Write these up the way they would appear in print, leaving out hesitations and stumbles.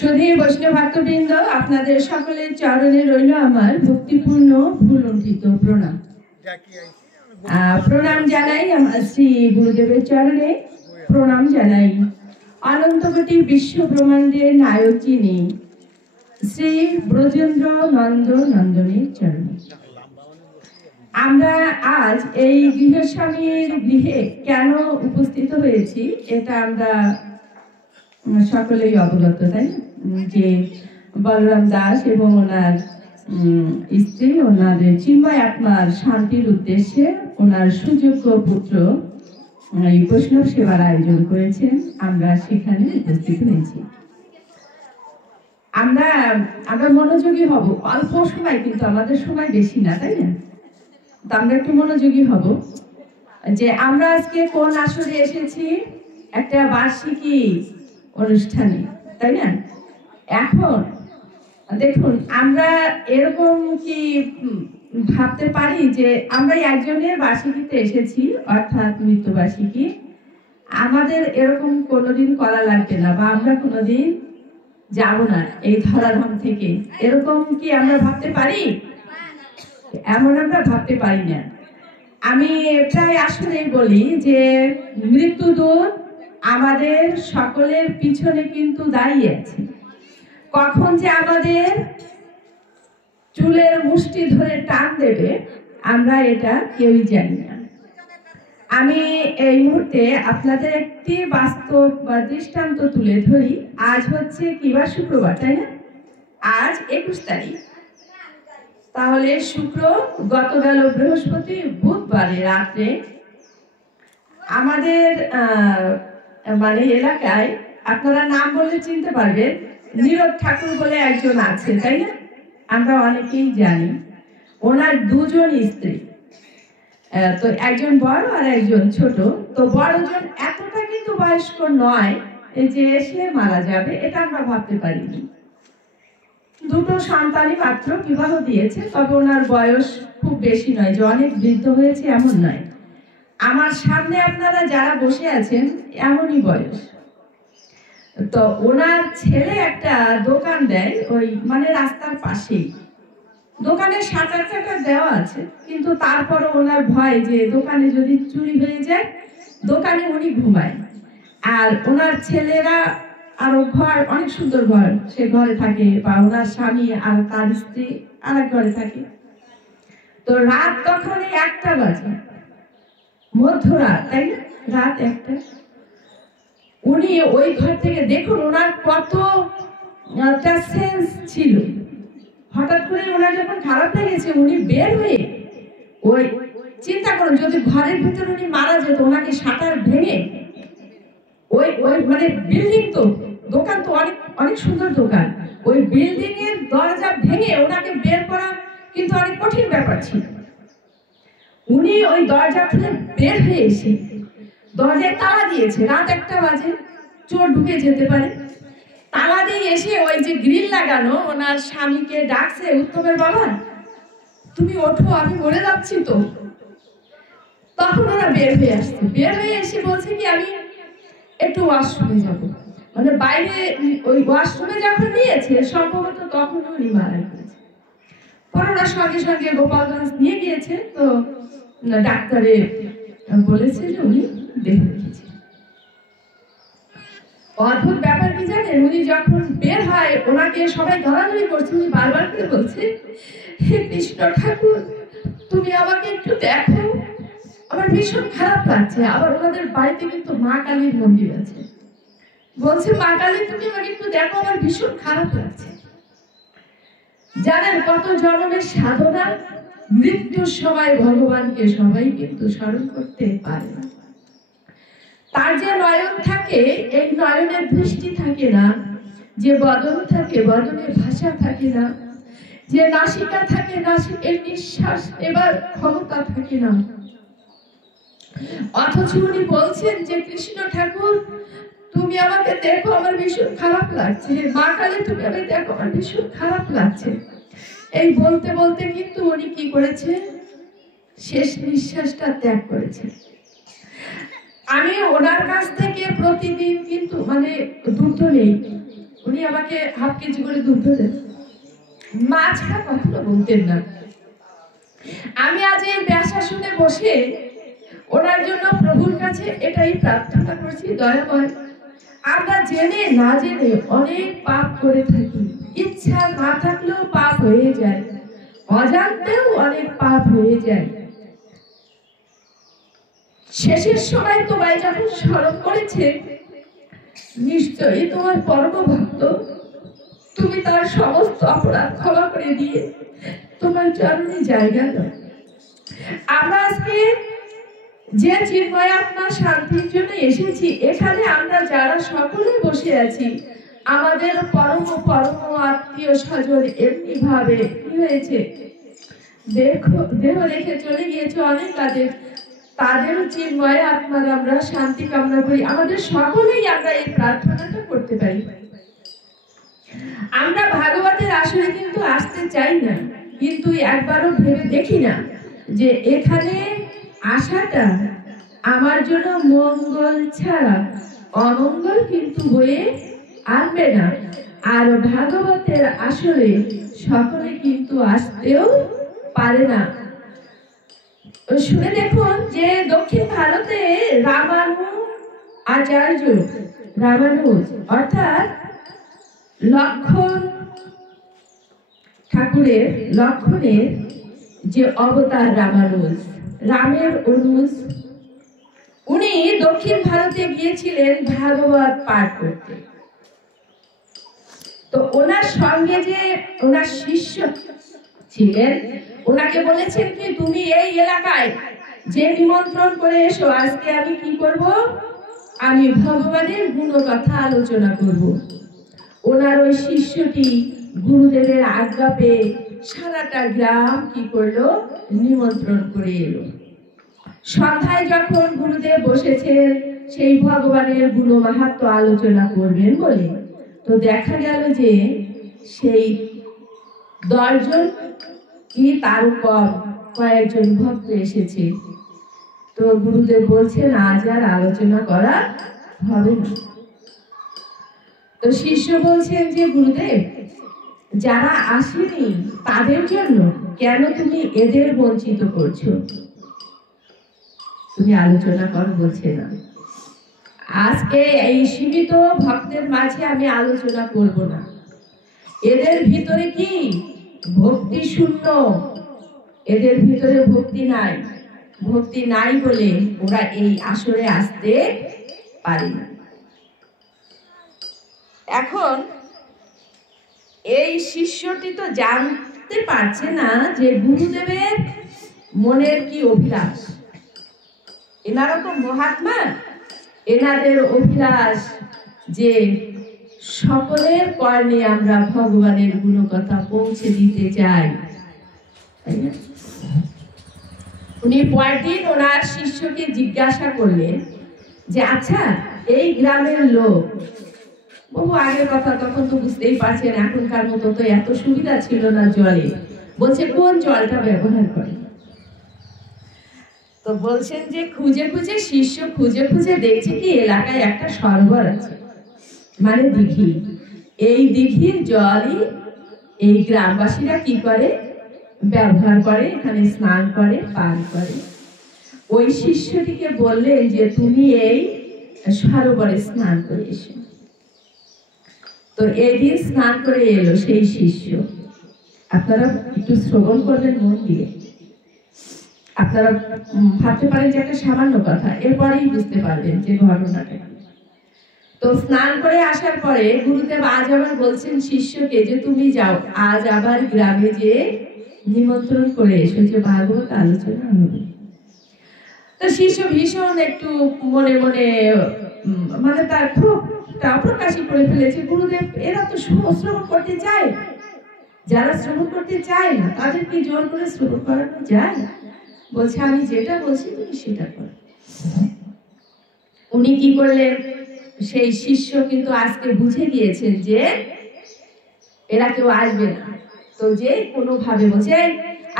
সুধী বৈষ্ণব ভক্তবৃন্দ, আপনাদের সকলের চরণে রইল আমার ভক্তিপূর্ণ ভুলুণ্ঠিত প্রণাম। প্রণাম জানাই আমার শ্রী গুরুদেবের চরণে, প্রণাম জানাই অনন্তকোটি বিশ্ব ব্রহ্মাণ্ডের নায়ক যিনি শ্রী ব্রজেন্দ্র নন্দ নন্দনের চরণে। আমরা আজ এই গৃহস্বামীর গৃহে কেন উপস্থিত হয়েছি এটা আমরা সকলেই অবগত, তাই যে বলরাম দাস এবং ওনার স্ত্রী ওনাদের চিন্ময় আত্মার শান্তির উদ্দেশ্যে ওনার সুযোগ্য পুত্র এই বৈষ্ণব সেবার আয়োজন করেছেন। আমরা সেখানে উপস্থিত হয়েছি। আমরা মনোযোগী হব, অল্প সময়, কিন্তু আমাদের সময় বেশি না, তাই না? তো আমরা একটু মনোযোগী হব যে আমরা আজকে কোন আসরে এসেছি, একটা বার্ষিকী অনুষ্ঠানে, তাই না? এখন দেখুন, আমরা এরকম কি ভাবতে পারি যে আমরা একজনের বার্ষিকীতে এসেছি, অর্থাৎ মৃত্যুবার্ষিকী, আমাদের এরকম কোনোদিন করা লাগবে না, বা আমরা কোনোদিন যাব না এই ধরাধাম থেকে, এরকম কি আমরা ভাবতে পারি? এমন আমরা ভাবতে পারি না। আমি প্রায় আসলে বলি যে মৃত্যুদূত আমাদের সকলের পিছনে কিন্তু দাঁড়িয়ে আছে। কখন যে আমাদের চুলের মুষ্টি ধরে টান দেবে আমরা এটা কেউই জানি না। আমি এই মুহূর্তে আপনাদের একটি বাস্তব বা দৃষ্টান্ত তুলে ধরি। আজ হচ্ছে কিবার শুক্রবার, তাই না? আজ 21 তারিখ। তাহলে শুক্র, গতকাল বৃহস্পতি, বুধবারে রাত্রে আমাদের মানে এলাকায়, আপনারা নাম বললে চিনতে পারবেন, নীরদ ঠাকুর বলে একজন আছে, তাই না? আমরা অনেকেই জানি। ওনার দুজন স্ত্রী, তো একজন বড় আর একজন ছোট। তো বড়জন এতটা কিন্তু বয়স্ক নয় যে সে মারা যাবে, এটা আমরা ভাবতে পারিনি। দুটো সন্তানই মাত্র বিবাহ দিয়েছে, তবে ওনার বয়স খুব বেশি নয় যে অনেক বৃদ্ধ হয়েছে এমন নয়। আমার সামনে আপনারা যারা বসে আছেন এমনই বয়স। তো ওনার ছেলে একটা দোকান দেয়, ওই মানে রাস্তার পাশেই। দোকানে শাটার টাটার দেওয়া আছে, কিন্তু তারপরে ওনার ভয় যে দোকানে যদি চুরি হয়ে যায়, দোকানে উনি ঘুমায়। আর ওনার ছেলেরা আরো ঘর, অনেক সুন্দর ঘর, সে ঘরে থাকে, বা ওনার স্বামী আর তার স্ত্রী আর এক ঘরে থাকে। তো রাত তখন 1টা বাজে, মধ্যরাত, তাই না? রাত 1টা। উনি ওই ঘর থেকে, দেখুন ওনার কতটা সেন্স ছিল। হঠাৎ করে ওনার যখন খারাপ লেগেছে, উনি বের হয়ে, ওই চিন্তা করুন, যদি ঘরের ভিতরে উনি মারা যেত, ওনাকে শাটার ভেঙে, ওই মানে বিল্ডিং, তো দোকান তো অনেক অনেক সুন্দর দোকান, ওই বিল্ডিং এর দরজা ভেঙে ওনাকে বের করা কিন্তু অনেক কঠিন ব্যাপার ছিল। উনি ওই দরজা খুলে বের হয়ে এসে দরজায় তালা দিয়েছে। রাত 1টা বাজে, চোর ঢুকে যেতে পারে। তালা দিয়ে এসে ওই যে গ্রিল লাগানো, ওনার স্বামীকে ডাকছে, উত্তমের বাবা তুমি ওঠো, আমি মরে যাচ্ছি তো। তখন ওরা বের হয়ে আসছে। বের হয়ে এসে বলছে কি, আমি একটু ওয়াশরুমে যাবো। মানে বাইরে ওই ওয়াশরুমে যখন নিয়েছে, সম্ভবত তখন উনি মারা গেছে। পরে ওরা সঙ্গে সঙ্গে গোপালগঞ্জ নিয়ে গিয়েছে। তো ডাক্তারে বলেছে যে উনি দেহ রেখেছে। অদ্ভুত ব্যাপার কি জানেন, উনি যখন বের হয়, ওনাকে সবাই ধরাধরি করছে। উনি বারবার করে বলছে, হে কৃষ্ণ ঠাকুর, তুমি আমাকে একটু দেখো, আমার ভীষণ খারাপ লাগছে। আবার ওনাদের বাড়িতে কিন্তু মা কালীর মন্দির আছে। বলছে, মা কালী তুমি আমাকে একটু দেখো, আমার ভীষণ খারাপ লাগছে। জানেন কত জন্মের সাধনা, মৃত্যুর সময় ভগবানকে সবাই কিন্তু স্মরণ করতে পারে না। তার যে নয়ন থাকে, এই নয়নের দৃষ্টি থাকে না। যে বদন থাকে, বদনের ভাষা থাকে না। যে নাসিকা থাকে, নাসিকের নিঃশ্বাস এবার ক্ষমতা থাকে না। অথচ উনি বলছেন যে কৃষ্ণ ঠাকুর তুমি আমাকে দেখো, আমার ভীষণ খারাপ লাগছে। মা কালী তুমি আমাকে দেখো, আমার ভীষণ খারাপ লাগছে। এই বলতে বলতে কিন্তু উনি কি করেছে, শেষ নিঃশ্বাসটা ত্যাগ করেছে। আমি ওনার কাছ থেকে প্রতিদিন কিন্তু মানে দুধ নেই, উনি আমাকে হাফ কেজি করে দুধ দেন, মা ছাড়া কখনো বলতেন না। আমি আজ এই ব্যাসা শুনে বসে ওনার জন্য প্রভুর কাছে এটাই প্রার্থনা করছি, দয়াময় আমরা জেনে না জেনে অনেক পাপ করে থাকি, ইচ্ছা না থাকলেও পাপ হয়ে যায়, অজান্তেও অনেক পাপ হয়ে যায়। শেষের সময় তোমায় যখন স্মরণ করেছে, নিশ্চয়ই তোমার পরম ভক্ত, তুমি তার সমস্ত অপরাধ ক্ষমা করে দিয়ে তোমার চরণে জায়গা দাও। আমরা আজকে যে চিন্ময় আত্মা শান্তির জন্য এসেছি, এখানে আমরা যারা সকলে বসে আছি, আমাদের পরম পরম আত্মীয় স্বজন এমনি ভাবে কি হয়েছে, দেহ রেখে চলে গিয়েছে অনেক, তাদেরও চিন্ময় আত্মার আমরা শান্তি কামনা করি। আমাদের সকলেই আমরা এই প্রার্থনাটা করতে পারি। আমরা ভাগবতের আসরে কিন্তু আসতে চাই না, কিন্তু একবারও ভেবে দেখি না যে এখানে আসাটা আমার জন্য মঙ্গল ছাড়া অমঙ্গল কিন্তু বয়ে আনবে না। আর ভাগবতের আসরে সকলে কিন্তু আসতেও পারে না। শুনে দেখুন যে দক্ষিণ ভারতে রামানুজ অর্থাৎ লক্ষণের যে অবতার রামানুজ, রামের অনুজ, উনি দক্ষিণ ভারতে গিয়েছিলেন ভাগবত পাঠ করতে। তো ওনার সঙ্গে যে ওনার শিষ্য ছিলেন, ওনাকে বলেছেন কি তুমি এই এলাকায় যে নিমন্ত্রণ করে এসো, আজকে আমি কি করব, আমি ভগবানের গুণকথা আলোচনা করব। ওনার ওই শিষ্যটি গুরুদেবের আজ্ঞা পেয়ে সারাটা গ্রাম কি করলো, নিমন্ত্রণ করে এলো। সন্ধ্যায় যখন গুরুদেব বসেছেন সেই ভগবানের গুণ মাহাত্ম্য আলোচনা করবেন বলে, তো দেখা গেল যে সেই 10 জন কি তার কম কয়েকজন ভক্ত এসেছে। তো গুরুদেব বলছেন আজ আর আলোচনা করা হবে না। তো শিষ্য বলছেন যে গুরুদেব, যারা আসেনি তাদের জন্য কেন তুমি এদের বঞ্চিত করছো, তুমি আলোচনা করো। বলছে না, আজকে এই সীমিত ভক্তের মাঝে আমি আলোচনা করব না। এদের ভিতরে কি ভক্তি শূন্য, এদের ভিতরে ভক্তি নাই, ভক্তি নাই বলে ওরা এই আসরে আসতে পারে না। এখন এই শিষ্যটি তো জানতে পারছে না যে গুরুদেবের মনের কি অভিলাষ। এনারা তো মহাত্মা, এনাদের অভিলাষ যে সকলের কর্ণে আমরা ভগবানের গুণকথা পৌঁছে দিতে চাই। উনি পরদিন ওনার শিষ্যকে জিজ্ঞাসা করলেন যে আচ্ছা, এই গ্রামের লোক, বহু আগের কথা, তখন তো বুঝতেই পারছেন এখনকার মতো তো এত সুবিধা ছিল না জলে, বলছে কোন জলটা ব্যবহার করে। তো বলছেন যে খুঁজে খুঁজে, শিষ্য খুঁজে খুঁজে দেখছে কি এলাকায় একটা সরোবর আছে, মানে দিঘি। এই দিঘির জলই এই গ্রামবাসীরা কি করে, ব্যবহার করে, এখানে স্নান করে, পান করে। ওই শিষ্যটিকে বললেন যে তুমি এই সরোবরে স্নান করে এসো। তো এদিন স্নান করে এলো সেই শিষ্য। আপনারা একটু শ্রবণ করবেন মন দিয়ে। আপনারা ভাবতে পারেন যে একটা সামান্য কথা, এরপরেই বুঝতে পারবেন যে ঘটনাটা। তো স্নান করে আসার পরে গুরুদেব আজ আবার বলছেন শিষ্যকে যে তুমি যাও, আজ আবার গ্রামে যে নিমন্ত্রণ করে এসো, যে ভাগবত আলোচনা হবে। তো শিষ্য ভীষণ একটু মনে মনে মানে তার খুব অপ্রকাশই করে ফেলেছে। গুরুদেব এরা তো শ্রবণ করতে চায়, যারা শ্রবণ করতে চায় না তাদেরকে জোর করে শ্রবণ করানো যায় না। বলছে আমি যেটা বলছি তুমি সেটা করো। উনি কি করলেন, সেই শিষ্য কিন্তু আজকে বুঝে গিয়েছেন যে এরা কেউ আসবে না। তো যে কোনো ভাবে বলছে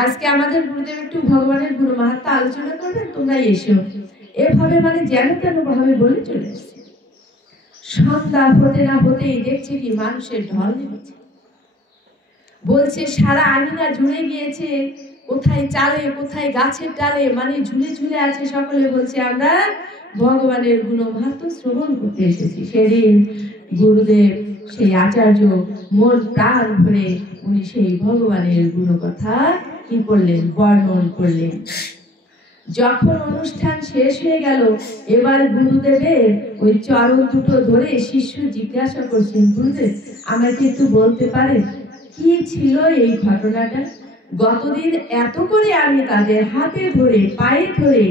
আজকে আমাদের গুরুদেব একটু ভগবানের গুণ মাহাত্ম্য আলোচনা করবেন, তোমরা এসো। এভাবে মানে যেন তেন ভাবে বলে চলে এসছে। সন্ধ্যা হতে না হতেই দেখছে কি মানুষের ঢল নেমেছে। বলছে সারা আঙিনা জুড়ে গিয়েছে, কোথায় চালে কোথায় গাছের ডালে, মানে ঝুলে ঝুলে আছে। সকলে বলছে আমরা ভগবানের গুণমাহাত্ম্য শ্রবণ করতে এসেছি। সেদিন গুরুদেব সেই আচার্য মন প্রাণ ভরে উনি সেই ভগবানের গুণকথা কি করলেন, বর্ণন করলেন। যখন অনুষ্ঠান শেষ হয়ে গেল, এবার গুরুদেবের ওই চরণ দুটো ধরে শিষ্য জিজ্ঞাসা করছেন, গুরুদেব আমাকে একটু বলতে পারেন কি ছিল এই ঘটনাটা? গতদিন এত করে আমি তাদের হাতে ধরে পায়ে ধরে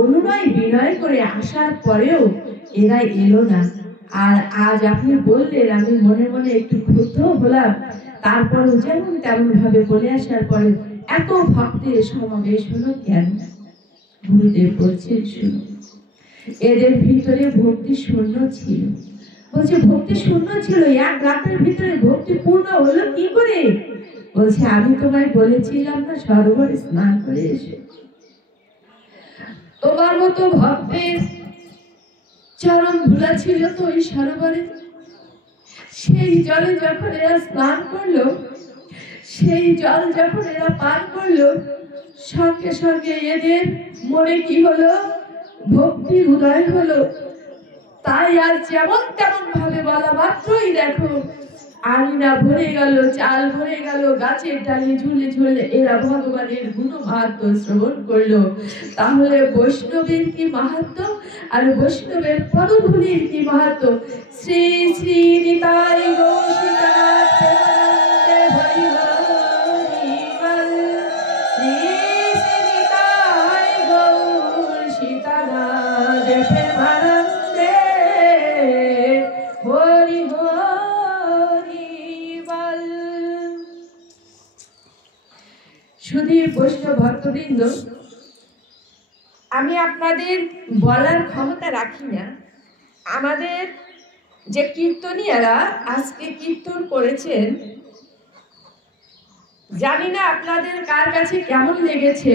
অনুনয় বিনয় করে আসার পরেও এরা এলো না, আর আজ আপনি বললেন, আমি মনে মনে একটু ক্ষুব্ধ হলাম। তারপরও যেমন তেমন ভাবে বলে আসার পরে এত ভক্তের সমাবেশ হলো কেন? গুরুদেব বলছেন, শুনুন, এদের ভিতরে ভক্তি শূন্য ছিল। বলছে ভক্তি শূন্য ছিল, এক রাতের ভিতরে ভক্তি পূর্ণ হলো কি করে? বলছে আমি তোমায় বলেছিলাম না সরোবরে স্নান করে এসে তোমার মতো ভক্তের চরণ ধুলা ছিল তো ওই সরোবরে। সেই জলে যখন এরা স্নান করলো, সেই জল যখন এরা পান করলো, সঙ্গে সঙ্গে এদের মনে কি হলো? ভক্তির উদয় হলো। তাই আর যেমন তেমন ভাবে বলা মাত্রই দেখো আঙিনা ভরে গেল, চাল ভরে গেল, গাছের ডালে ঝুলে ঝুলে এরা ভগবানের গুণমাহাত্ম্য শ্রবণ করলো। তাহলে বৈষ্ণবের কি মাহাত্ম্য, আর বৈষ্ণবের পদধূলির কি মাহাত্ম্য! শ্রী শ্রী নিতাই গৌর সীতানাথ প্রেমানন্দে হরি হরি বল। শ্রী শ্রী নিতাই গৌর সীতানাথ প্রেমানন্দে হরি হরি বল। শুধু বৈষ্ণব ভক্তবৃন্দ, আমি আপনাদের বলার ক্ষমতা রাখি না। আমাদের যে কীর্তনীয়ারা আজকে কীর্তন করেছেন, জানি না আপনাদের কার কাছে কেমন লেগেছে।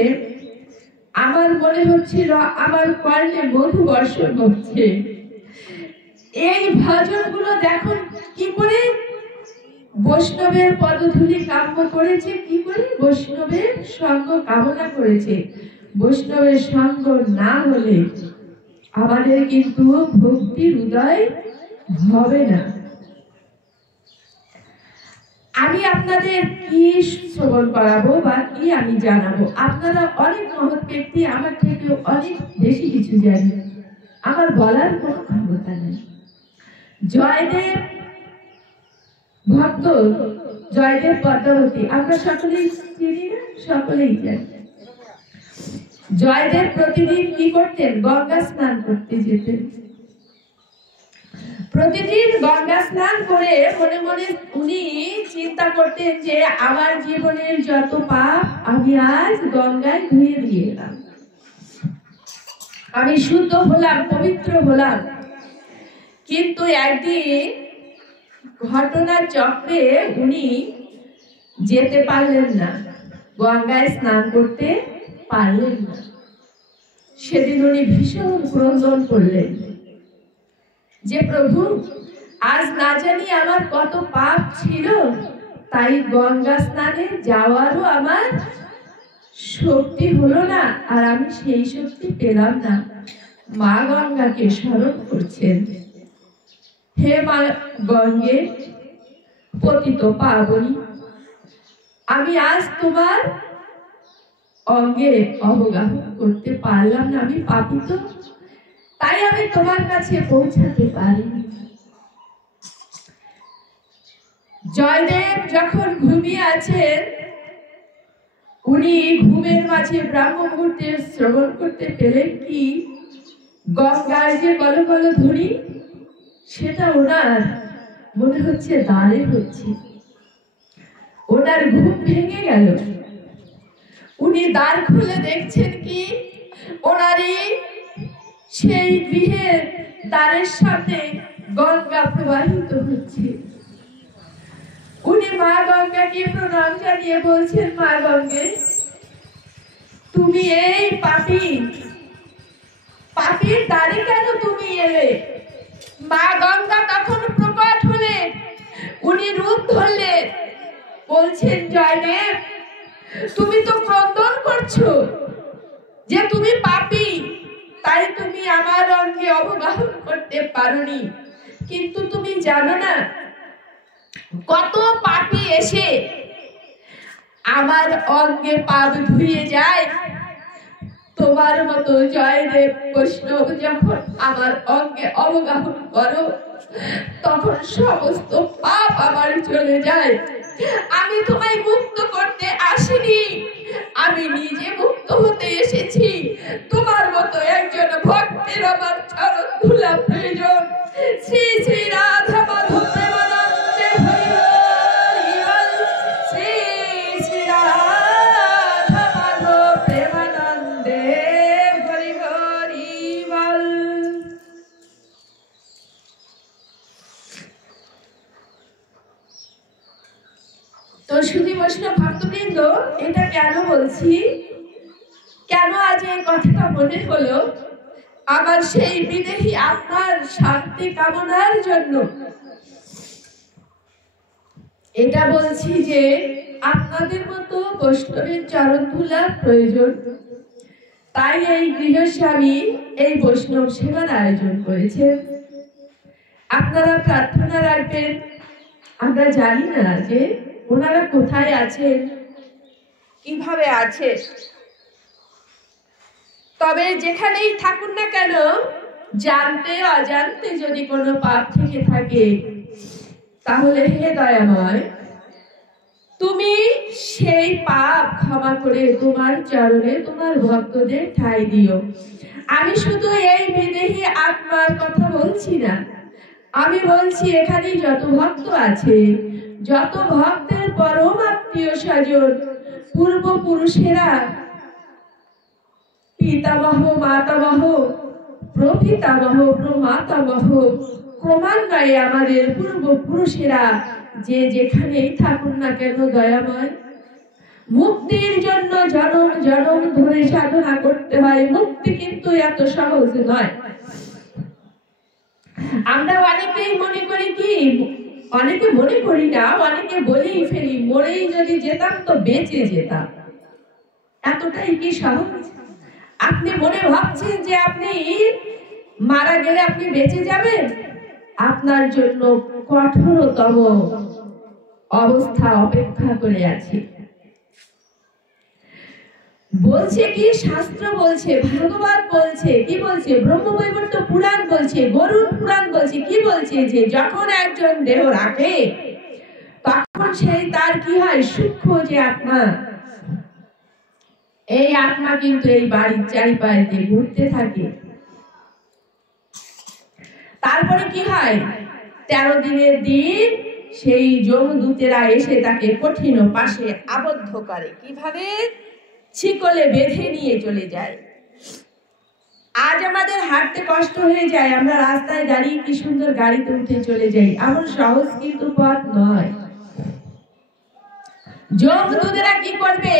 আমার মনে হচ্ছিল আমার কর্ণে মধু বর্ষণ হচ্ছে। এই ভজনগুলো দেখুন কি করে বৈষ্ণবের পদধূলি কাম্য করেছে, কি করে বৈষ্ণবের সঙ্গ কামনা করেছে। বৈষ্ণবের সঙ্গ না হলে আমাদের কিন্তু ভক্তির উদয় হবে না। আমি আপনাদের কি শ্রবণ করাবো বা কি আমি জানাবো? আপনারা অনেক মহৎ ব্যক্তি, আমার থেকে অনেক বেশি কিছু জানেন, আমার বলার কোনো ক্ষমতা নেই। জয়দেব ভক্ত, জয়দেব পদ্মাবতী আমরা সকলেই চিনি না, সকলেই জানি। জয়দেব প্রতিদিন কি করতেন? গঙ্গা স্নান করতে যেতেন। প্রতিদিন গঙ্গা স্নান করে মনে মনে উনি চিন্তা করতেন যে আমার জীবনের যত পাপ আমি আজ গঙ্গায় ধুয়ে দিয়ে এলাম, আমি শুদ্ধ হলাম, পবিত্র হলাম। কিন্তু একদিন ঘটনার চক্রে উনি যেতে পারলেন না, গঙ্গায় স্নান করতে পারলেন না। সেদিন উনি ভীষণ ক্রন্দন করলেন যে প্রভু, আজ না জানি আমার কত পাপ ছিল, তাই গঙ্গা স্নানে যাওয়ারও আমার শক্তি হলো না, আর আমি সেই শক্তি পেলাম না। মা গঙ্গাকে স্মরণ করছেন, হে মা গঙ্গে পতিত পাবনী, আমি আজ তোমার অঙ্গে অবগাহন করতে পারলাম না, আমি পাপিত, তাই আমি তোমার কাছে পৌঁছাতে পারিনি। জয়দেব যখন ঘুমিয়ে আছেন, উনি ঘুমের মাঝে ব্রাহ্ম মুহূর্তে শ্রবণ করতে পেলেন কি গঙ্গার যে গল গল ধ্বনি, সেটা ওনার মনে হচ্ছে দ্বারে হচ্ছে। ওনার ঘুম ভেঙে গেল। উনি দ্বার খুলে দেখছেন কি ওনারই সেই গৃহের দ্বারের সামনে গঙ্গা প্রবাহিত হচ্ছে। উনি মা গঙ্গাকে প্রণাম জানিয়ে বলছেন, মা গঙ্গে, তুমি এই পাপীর দ্বারে কেন তুমি এলে? মা গঙ্গা তখন প্রকট হলেন, উনি রূপ ধরলেন, বলছেন জয়দেব তুমি তো ক্রন্দন করছো যে তুমি পাপী, তাই তুমি আমার অঙ্গে অবগাহন করতে পারোনি। কিন্তু তুমি জানো না কত পাপী এসে আমার অঙ্গে পাপ ধুয়ে যায়, তোমার মতো জয়দেব বৈষ্ণব যখন আমার অঙ্গে অবগাহন করো তখন সমস্ত পাপ আমার চলে যায়। আমি তোমায় মুক্ত করতে আসিনি, আমি নিজে মুক্ত হতে এসেছি। তোমার মতো একজন ভক্তের আমার চরণ ধুলা প্রয়োজন। শ্রী শ্রী রাধা মাধব প্রেমানন্দে হরি বল, শ্রী শ্রী রাধা মাধব প্রেমানন্দে হরি হরি বল। তো শুধু বৈষ্ণব ভক্তবৃন্দ, এটা কেন বলছি, কেন আজ এই কথাটা মনে হলো, আমার সেই বিদেহী আত্মার শান্তি কামনার জন্য এটা বলছি যে আপনাদের মতো বৈষ্ণবের চরণ ধুলার প্রয়োজন। তাই এই গৃহস্বামী এই বৈষ্ণব সেবার আয়োজন করেছেন। আপনারা প্রার্থনা রাখবেন। আমরা জানি না যে ওনারা কোথায় আছেন, কিভাবে আছে, তবে যেখানেই থাকুন না কেন, জানতে অজান্তে যদি কোনো পাপ থেকে থাকে তাহলে হে দয়াময় তুমি সেই পাপ ক্ষমা করে তোমার চরণে তোমার ভক্তদের ঠাঁই দিও। আমি শুধু এই বিদেহী আত্মার কথা বলছি না, আমি বলছি এখানে যত ভক্ত আছে, যত ভক্তের পরম আত্মীয় স্বজন, পূর্বপুরুষেরা, পিতামহ মাতামহ প্রপিতামহ প্রমাতামহ ক্রমান্বয়ে আমাদের পূর্বপুরুষেরা যে যেখানেই থাকুন না কেন দয়াময়, মুক্তির জন্য জনম জনম ধরে সাধনা করতে হয়। মুক্তি কিন্তু এত সহজ নয়। আমরা অনেকেই মনে করি কি, অনেকে মনে করি না, অনেকে বলেই ফেলি মরেই যদি যেতাম তো বেঁচে যেতাম। এতটাই কি সহজ? আপনি মনে ভাবছেন যে আপনি মারা গেলে আপনি বেঁচে যাবেন? আপনার জন্য কঠোরতম অবস্থা অপেক্ষা করে আছে। বলছে কি, শাস্ত্র বলছে, ভাগবত বলছে, কি বলছে, ব্রহ্মবৈবর্ত পুরাণ বলছে, গরুড় পুরাণ বলছে, কি বলছে যে যখন একজন দেহ রাখে তখন সেই তার কি হয়, সূক্ষ্ম যে আত্মা, এই আত্মা কিন্তু এই বাড়ির চারিপাশে ঘুরতে থাকে। তারপরে কি হয়, 13 দিনের দিন সেই যমদূতেরা এসে তাকে কঠিন পাশে আবদ্ধ করে। কিভাবে? শিকলে বেঁধে নিয়ে চলে যায়। আজ আমাদের হাঁটতে কষ্ট হয়ে যায়, আমরা রাস্তায় দাঁড়িয়ে কি সুন্দর গাড়িতে উঠে চলে যাই, এমন সহজ কিন্তু পথ নয়। যমদূতেরা কি করবে,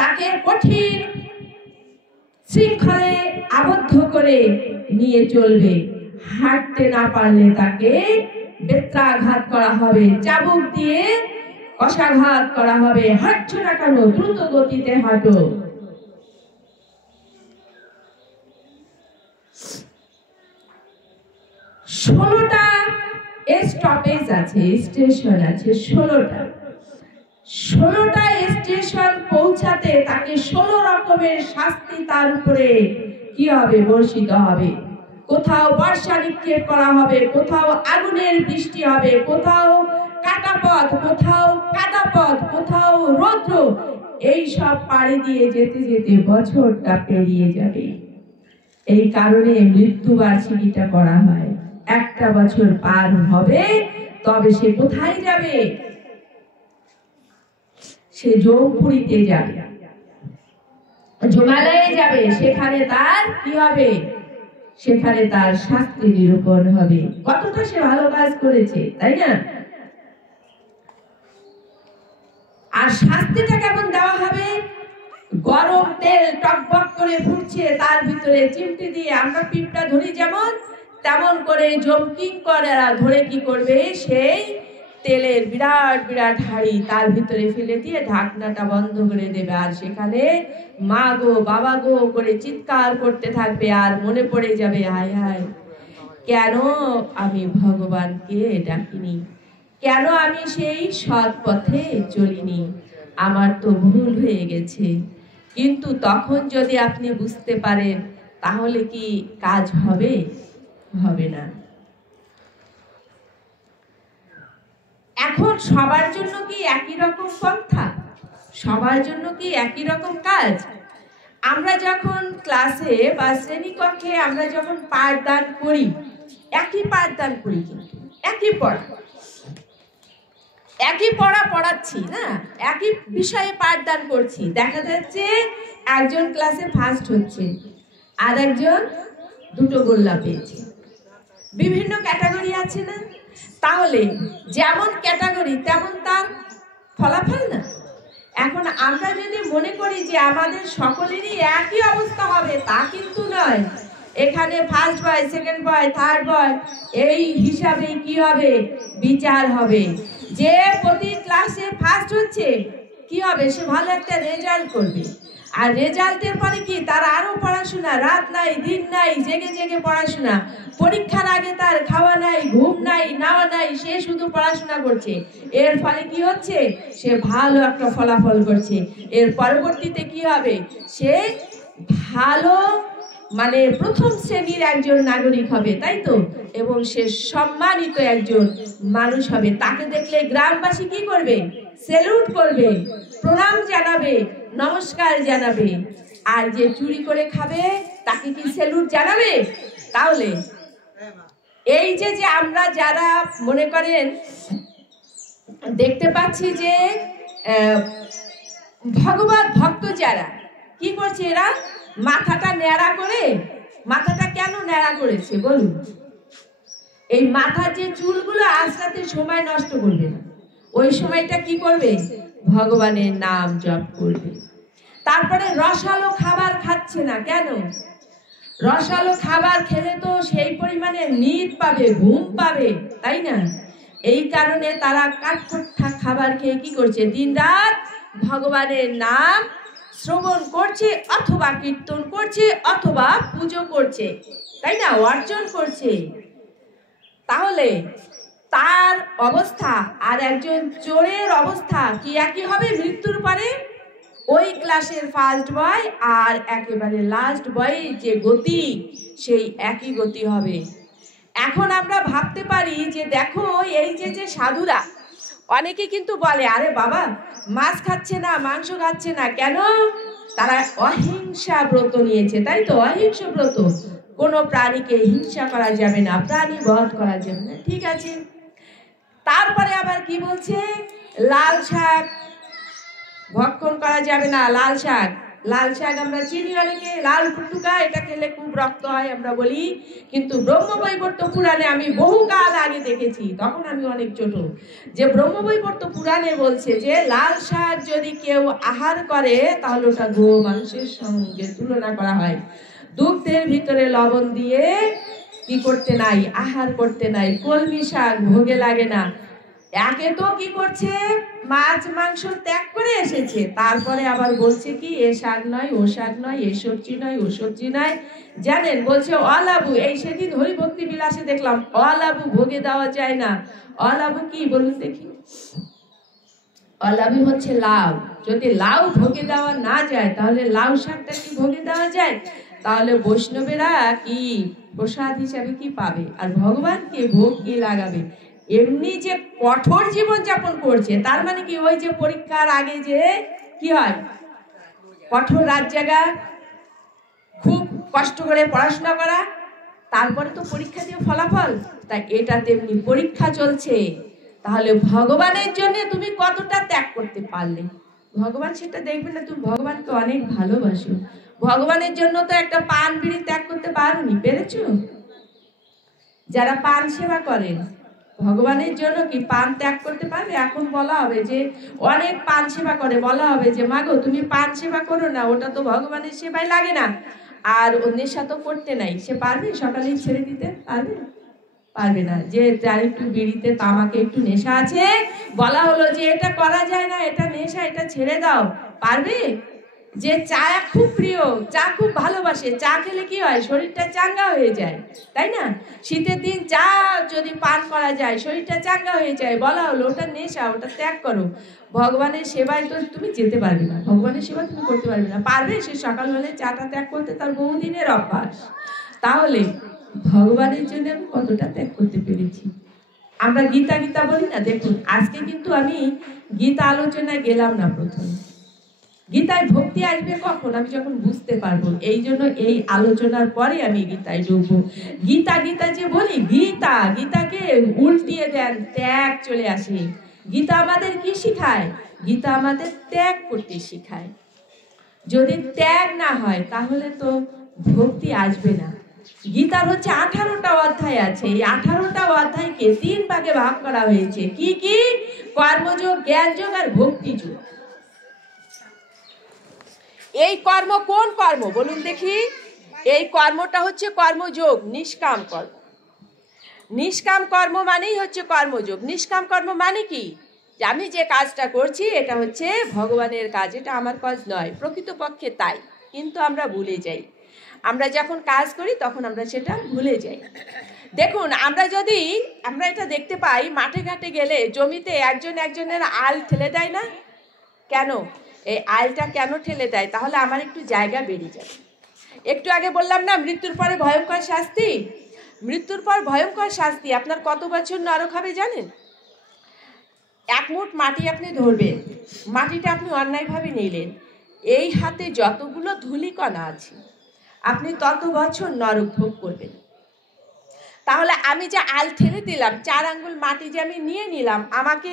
তাকে কঠিন শৃঙ্খলে আবদ্ধ করে নিয়ে চলবে। হাঁটতে না পারলে তাকে বেত্রাঘাত করা হবে, চাবুক দিয়ে কষাঘাত করা হবে। হাঁটছো না কেন, দ্রুত গতিতে হাঁটো। ষোলোটা স্টপেজ আছে, স্টেশন আছে 16টা। 16টা স্টেশন পৌঁছাতে তাকে 16 রকমের শাস্তি তার উপরে কি হবে, বর্ষিত হবে। কোথাও বর্ষা নিক্ষেপ করা হবে, কোথাও আগুনের বৃষ্টি হবে, কোথাও কাটা পথ, কোথাও কাদা পথ, কোথাও রৌদ্র। এই সব পাড়ি দিয়ে যেতে যেতে বছরটা পেরিয়ে যাবে। এই কারণে মৃত্যুবার্ষিকীটা করা হয়। একটা বছর পার হবে তবে সে কোথায় যাবে, সে যমপুরীতে যাবে, হিমালয়ে যাবে। সেখানে তার কি হবে, সেখানে তার শাস্তি নিরূপণ হবে। কতটা সে ভালো কাজ করেছে, তাই না? আর শাস্তিটা কেমন দেওয়া হবে, গরম তেল টকবক করে ফুটছে, তার ভিতরে চিমটি দিয়ে আমরা পিঁপড়া ধরি যেমন, তেমন করে জমকিঙ্করেরা ধরে কি করবে, সেই তেলের বিরাট বিরাট হাঁড়ি তার ভিতরে ফেলে দিয়ে ঢাকনাটা বন্ধ করে দেবে, আর সেখানে মা গো বাবা গো করে চিৎকার করতে থাকবে, আর মনে পড়ে যাবে হায় হায় কেন আমি ভগবানকে ডাকিনি, কেন আমি সেই সৎ পথে চলিনি, আমার তো ভুল হয়ে গেছে। কিন্তু তখন যদি আপনি বুঝতে পারেন তাহলে কি কাজ হবে? হবে না। এখন সবার জন্য কি একই রকম পন্থা? সবার জন্য কি একই রকম কাজ? আমরা যখন ক্লাসে বা শ্রেণীকক্ষে আমরা যখন পাঠদান করি, একই পাঠদান করি, কিন্তু একই পড়া পড়াচ্ছি না, একই বিষয়ে পাঠদান করছি। দেখা যাচ্ছে একজন ক্লাসে ফার্স্ট হচ্ছে, আর একজন দুটো গোল্লা পেয়েছে। বিভিন্ন ক্যাটাগরি আছে না? তাহলে যেমন ক্যাটাগরি তেমন তার ফলাফল না। এখন আমরা যদি মনে করি যে আমাদের সকলেরই একই অবস্থা হবে, তা কিন্তু নয়। এখানে first boy, second boy, third বয়, এই হিসাবে কি হবে? বিচার হবে। যে প্রতি ক্লাসে ফার্স্ট হচ্ছে কি হবে? সে ভালো একটা রেজাল্ট করবে, আর রেজাল্টের পরে কি তার আরো পড়াশোনা, রাত নাই দিন নাই, জেগে জেগে পড়াশোনা, পরীক্ষার আগে তার খাওয়া নাই, ঘুম নাই, নাওয়া নাই, সে শুধু পড়াশোনা করছে। এর ফলে কি হচ্ছে? সে ভালো একটা ফলাফল করছে। এর পরবর্তীতে কি হবে? সে ভালো মানে প্রথম শ্রেণীর একজন নাগরিক হবে, তাই তো? এবং সে সম্মানিত একজন মানুষ হবে। তাকে দেখলে গ্রামবাসী কি করবে? স্যালুট করবে, প্রণাম জানাবে, নমস্কার জানাবে। আর যে চুরি করে খাবে তাকে কি স্যালুট জানাবে? তাহলে এই যে আমরা যারা মনে করেন দেখতে পাচ্ছি যে ভগবত ভক্ত যারা কি করছে, এরা মাথাটা ন্যাড়া করে, মাথাটা কেন ন্যাড়া করেছে বলুন? এই মাথার যে চুলগুলো আস্তে সময় নষ্ট করবে না, ওই সময়টা কি করবে? ভগবানের নাম জপ করবে। তারপরে রসালো খাবার খাচ্ছে না কেন? রসালো খাবার খেলে তো সেই পরিমাণে নিদ পাবে, ঘুম পাবে, তাই না? এই কারণে তারা কাঠখোট্টা খাবার খেয়ে কি করছে? দিন রাত ভগবানের নাম শ্রবণ করছে, অথবা কীর্তন করছে, অথবা পুজো করছে, তাই না? অর্জন করছে। তাহলে তার অবস্থা আর একজন চোরের অবস্থা কি একই হবে? মৃত্যুর পরে ওই ক্লাসের ফার্স্ট বয় আর একেবারে লাস্ট বয়ের যে গতি, সেই একই গতি হবে। এখন আমরা ভাবতে পারি যে দেখো এই যে সাধুরা, অনেকে কিন্তু বলে আরে বাবা মাছ খাচ্ছে না, মাংস খাচ্ছে না কেন? তারা অহিংসা ব্রত নিয়েছে, তাই তো? অহিংস ব্রত, কোনো প্রাণীকে হিংসা করা যাবে না, প্রাণী বধ করা যাবে না, ঠিক আছে। তারপরে আবার কি বলছে? লাল শাক ভক্ষণ করা যাবে না। লাল শাক, লাল শাক আমরা চিনি অনেকে, লাল টুকটুকা, এটা খেলে খুব রক্ত হয় আমরা বলি, কিন্তু ব্রহ্মবৈবর্ত পুরাণে আমি বহুকাল আগে দেখেছি, তখন আমি অনেক ছোট, যে ব্রহ্মবৈবর্ত পুরাণে বলছে যে লাল শাক যদি কেউ আহার করে তাহলে ওটা গো মাংসের সঙ্গে তুলনা করা হয়। দুগ্ধের ভিতরে লবণ দিয়ে কি করতে নাই? আহার করতে নাই। কলমি শাক ভোগে লাগে না। একে তো কি করছে? মাছ মাংস ত্যাগ করে এসেছে, তারপরে আবার বলছে কি এ শাক নয়, ও শাক নয়, এ সবজি নয়, ও সবজি নয়। জানেন বলছে অলাবু, এই সেদিন হরিভক্তি বিলাসে দেখলাম অলাবু ভোগে দেওয়া যায় না। অলাবু কি বলুন দেখি? অলাবু হচ্ছে লাউ। যদি লাউ ভোগে দেওয়া না যায় তাহলে লাউ শাকটা কি ভোগে দেওয়া যায়? তাহলে বৈষ্ণবেরা কি প্রসাদ হিসাবে কি পাবে? আর ভগবানকে ভোগ কি লাগাবে? এমনি যে কঠোর জীবন যাপন করছে, তার মানে কি ওই যে পরীক্ষার আগে যে কি হয় কঠোর রাত জাগা, খুব কষ্ট করে পড়াশোনা করা, তারপরে তো পরীক্ষা দিয়ে ফলাফল, তাই এটা তেমনি পরীক্ষা চলছে। তাহলে ভগবানের জন্য তুমি কতটা ত্যাগ করতে পারলে? ভগবান সেটা দেখবে না। তুমি ভগবানকে অনেক ভালোবাসো, ভগবানের জন্য তো একটা পান বিড়ি ত্যাগ করতে পারোনি, পেরেছো? যারা পান সেবা করেন ভগবানের জন্য কি পান ত্যাগ করতে পারবে? এখন বলা হবে যে অনেক পান সেবা করে, বলা হবে যে মাগো তুমি পান সেবা করো না, ওটা তো ভগবানের সেবায় লাগে না। আর ও নেশা তো করতে নাই, সে পারবে সকালেই ছেড়ে দিতে? পারবে? পারবে না। যে যার একটু বিড়িতে তামাকে একটু নেশা আছে, বলা হলো যে এটা করা যায় না, এটা নেশা, এটা ছেড়ে দাও, পারবে? যে চা খুব প্রিয়, চা খুব ভালোবাসে, চা খেলে কি হয়? শরীরটা চাঙ্গা হয়ে যায়, তাই না? শীতের দিন চা যদি পান করা যায় শরীরটা চাঙ্গা হয়ে যায়, বলা হলো ওটা নেশা, ওটা ত্যাগ করো। ভগবানের সেবায় তো তুমি যেতে পারবে না, ভগবানের সেবা তুমি করতে পারবে না। পারবে সে সকালবেলায় চাটা ত্যাগ করতে? তার বহুদিনের অভ্যাস। তাহলে ভগবানের জন্য আমি কতটা ত্যাগ করতে পেরেছি। আমরা গীতা গীতা বলি না, দেখুন আজকে কিন্তু আমি গীতা আলোচনায় গেলাম না। প্রথমে গীতায় ভক্তি আসবে কখন? আমি যখন বুঝতে পারবো। এই জন্য এই আলোচনার পরে আমি গীতায় ঢুকবো। গীতা গীতা যে বলি, গীতা গীতাকে উল্টিয়ে দেন, ত্যাগ চলে আসে। গীতা আমাদের কি শিখায়? গীতা আমাদের ত্যাগ করতে শিখায়। যদি ত্যাগ না হয় তাহলে তো ভক্তি আসবে না। গীতার হচ্ছে 18টা অধ্যায় আছে। এই 18টা অধ্যায়কে 3 ভাগে ভাগ করা হয়েছে। কি কি? কর্মযোগ, জ্ঞানযোগ আর ভক্তিযোগ। এই কর্ম কোন কর্ম বলুন দেখি? এই কর্মটা হচ্ছে কর্মযোগ, নিষ্কাম কর্ম। নিষ্কাম কর্ম মানেই হচ্ছে কর্মযোগ। নিষ্কাম কর্ম মানে কি? যে আমি যে কাজটা করছি এটা হচ্ছে ভগবানের কাজ, এটা আমার কাজ নয়। প্রকৃতপক্ষে তাই, কিন্তু আমরা ভুলে যাই। আমরা যখন কাজ করি তখন আমরা সেটা ভুলে যাই। দেখুন আমরা এটা দেখতে পাই, মাঠে ঘাটে গেলে জমিতে একজন একজনের আল ঠেলে দেয় না? কেন? এই আলটা কেন ঠেলে দেয়? তাহলে আমার একটু জায়গা বেরিয়ে যায়। একটু আগে বললাম না মৃত্যুর পরে ভয়ঙ্কর শাস্তি। মৃত্যুর পর ভয়ঙ্কর শাস্তি। আপনার কত বছর নরক হবে জানেন? এক মুঠ মাটি আপনি ধরবেন, মাটিটা আপনি অন্যায়ভাবে নিলেন, এই হাতে যতগুলো ধূলিকণা আছে আপনি তত বছর নরক ভোগ করবেন। তাহলে আমি যে আল ঠেলে দিলাম, 4 আঙ্গুল মাটি যে আমি নিয়ে নিলাম, আমাকে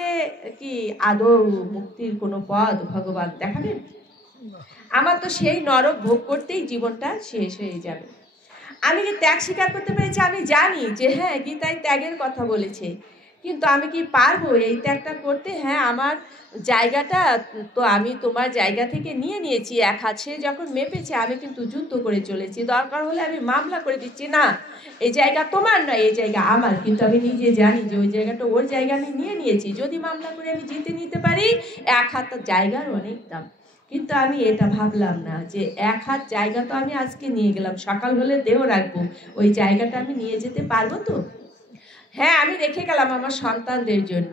কি আদৌ মুক্তির কোনো পথ ভগবান দেখাবেন? আমার তো সেই নরক ভোগ করতেই জীবনটা শেষ হয়ে যাবে। আমি কি ত্যাগ স্বীকার করতে পেরেছি? আমি জানি যে হ্যাঁ গীতায় ত্যাগের কথা বলেছে, কিন্তু আমি কি পারবো এই ত্যাগটা করতে? হ্যাঁ, আমার জায়গাটা তো আমি তোমার জায়গা থেকে নিয়ে নিয়েছি। এক হাত সে যখন মেপেছে, আমি কিন্তু যুদ্ধ করে চলেছি। দরকার হলে আমি মামলা করে দিচ্ছি, না এই জায়গা তোমার নয়, এই জায়গা আমার। কিন্তু আমি নিজে জানি যে ওই জায়গাটা ওর জায়গা আমি নিয়ে নিয়েছি। যদি মামলা করে আমি জিতে নিতে পারি, এক হাত জায়গার অনেক দাম। কিন্তু আমি এটা ভাবলাম না যে এক হাত জায়গা তো আমি আজকে নিয়ে গেলাম, সকাল হলে দেহ রাখবো, ওই জায়গাটা আমি নিয়ে যেতে পারবো তো? হ্যাঁ, আমি রেখে গেলাম আমার সন্তানদের জন্য।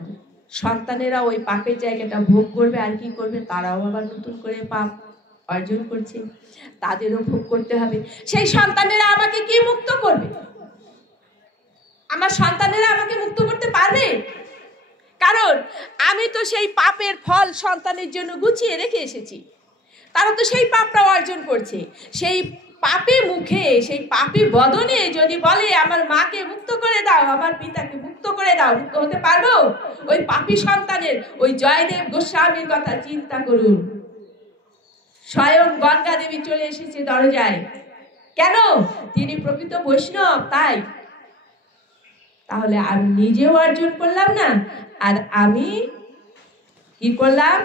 সন্তানেরা ওই পাপের জায়গাটা ভোগ করবে। আর কি করবে? তারাও আবার নতুন করে পাপ অর্জন করছে, তাদেরও ভোগ করতে হবে। সেই সন্তানেরা আমাকে কি মুক্ত করবে? আমার সন্তানেরা আমাকে মুক্ত করতে পারবে? কারণ আমি তো সেই পাপের ফল সন্তানের জন্য গুছিয়ে রেখে এসেছি। তারা তো সেই পাপটা অর্জন করছে। সেই পাপে মুখে, সেই পাপী বদনে যদি বলে আমার মাকে মুক্ত করে দাও, আমার পিতাকে মুক্ত করে দাও, মুক্ত হতে পারবো? ওই পাপী সন্তানের, ওই জয়দেব গোস্বামীর কথা চিন্তা করুন। স্বয়ং গঙ্গা দেবী চলে এসেছে দরজায়। কেন? তিনি প্রকৃত বৈষ্ণব, তাই। তাহলে আমি নিজেও অর্জন করলাম না, আর আমি কি করলাম?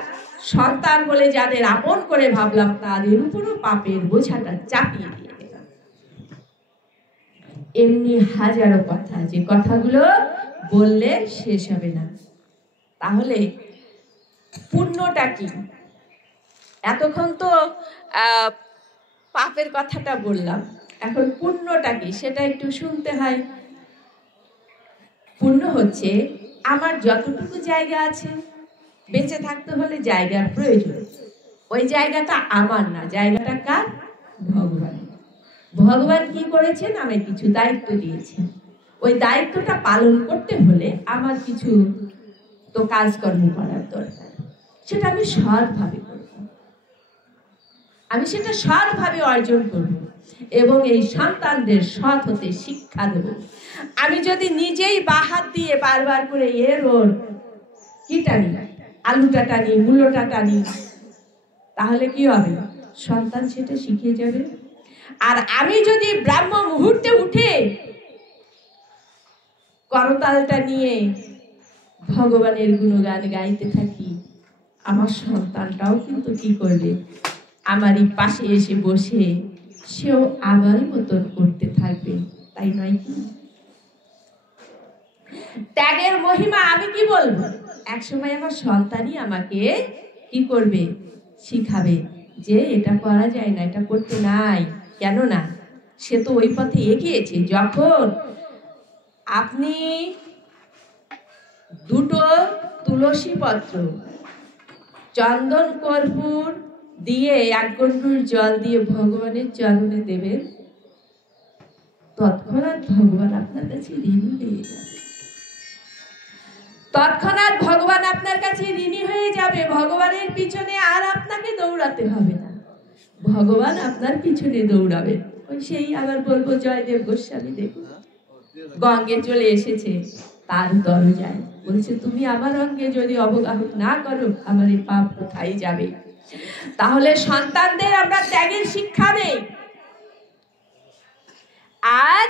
সন্তান বলে যাদের আপন করে ভাবলাম, তাদের উপরও পাপের বোঝাটা চাপিয়ে দিয়ে গেলাম। এমনি হাজারো কথা, যে কথাগুলো বললে শেষ হবে না। তাহলে পুণ্যটা কি? এতক্ষণ তো পাপের কথাটা বললাম, এখন পুণ্যটা কি সেটা একটু শুনতে হয়। পুণ্য হচ্ছে আমার যতটুকু জায়গা আছে, বেঁচে থাকতে হলে জায়গার প্রয়োজন। ওই জায়গাটা আমার না, জায়গাটা কার? ভগবান। ভগবান কি করেছেন? আমায় কিছু দায়িত্ব দিয়েছেন। ওই দায়িত্বটা পালন করতে হলে আমার কিছু তো কাজকর্ম করার দরকার। সেটা আমি সৎভাবে করব, আমি সেটা সৎভাবে অর্জন করব এবং এই সন্তানদের সৎ হতে শিক্ষা দেব। আমি যদি নিজেই বাহাত দিয়ে বারবার করে এর ওর কি টানি, আলুটা টানি, মূলোটা টানি, তাহলে কি হবে? সন্তান সেটা শিখে যাবে। আর আমি যদি ব্রাহ্ম মুহূর্তে উঠে করতালটা নিয়ে ভগবানের গুণগান গাইতে থাকি, আমার সন্তানটাও কিন্তু কি করবে? আমারই পাশে এসে বসে সেও আমারই মতন করতে থাকবে, তাই নয় কি? ত্যাগের মহিমা আমি কি বলবো? একসময় আমার সন্তানই আমাকে কি করবে, শিখাবে যে এটা করা যায় না, এটা করতে নাই। কেন না? সে তো ওই পথে এগিয়েছে। যখন আপনি দুটো তুলসী পত্র চন্দন কর্পূর দিয়ে 1 গণ্ডূর জল দিয়ে ভগবানের চরণে দেবেন, তৎক্ষণাৎ ভগবান আপনার কাছে ঋণী হয়ে যাবে। তৎক্ষণাৎ ভগবান আপনার কাছে ঋণী হয়ে যাবে। ভগবানের পিছনে আর আপনাকে দৌড়াতে হবে না, ভগবান আপনার পিছনে দৌড়াবে। ওই সেই আবার বলবো জয়দেব গোস্বামী দেখুন গঙ্গে চলে এসেছে তার দরজায়, বলছে তুমি আমার অঙ্গে যদি অবগাহন না করো আমার এই পাপ কোথায় যাবে? তাহলে সন্তানদের আমরা ত্যাগের শিক্ষা দেই। আর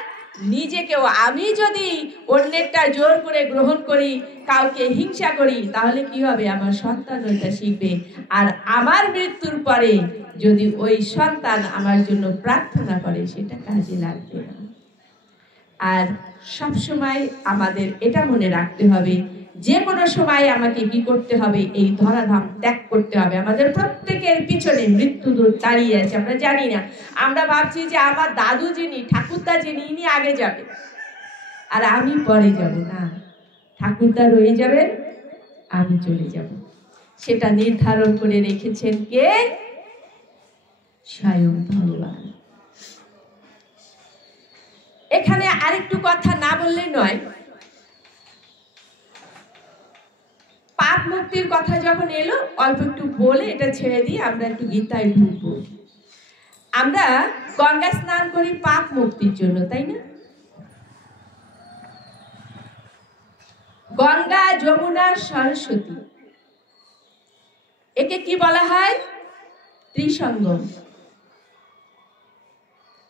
নিজেকেও, আমি যদি অন্যেরটা জোর করে গ্রহণ করি, কাউকে হিংসা করি, তাহলে কি হবে? আমার সন্তান ওইটা শিখবে। আর আমার মৃত্যুর পরে যদি ওই সন্তান আমার জন্য প্রার্থনা করে, সেটা কাজে লাগবে না। আর সব সময় আমাদের এটা মনে রাখতে হবে, যে কোনো সময় আমাকে কি করতে হবে? এই ধরাধাম ত্যাগ করতে হবে। আমাদের প্রত্যেকের পিছনে মৃত্যুদূত দাঁড়িয়ে আছে, আমরা জানি না। আমরা ভাবছি যে আমার দাদু যিনি, ঠাকুরদা যিনি, ইনি আগে যাবে আর আমি পরে যাব। না, ঠাকুরদা রয়ে যাবেন, আমি চলে যাব। সেটা নির্ধারণ করে রেখেছেন কে? স্বয়ং ভগবান। এখানে আরেকটু কথা না বললে নয়। পাপ মুক্তির কথা যখন এলো, অল্প একটু বলে এটা ছেড়ে দিয়ে আমরা একটু গীতায় ঢুকবো। আমরা গঙ্গা স্নান করি পাপ মুক্তির জন্য, তাই না? গঙ্গা, যমুনা, সরস্বতী, একে কি বলা হয়? ত্রিসঙ্গম।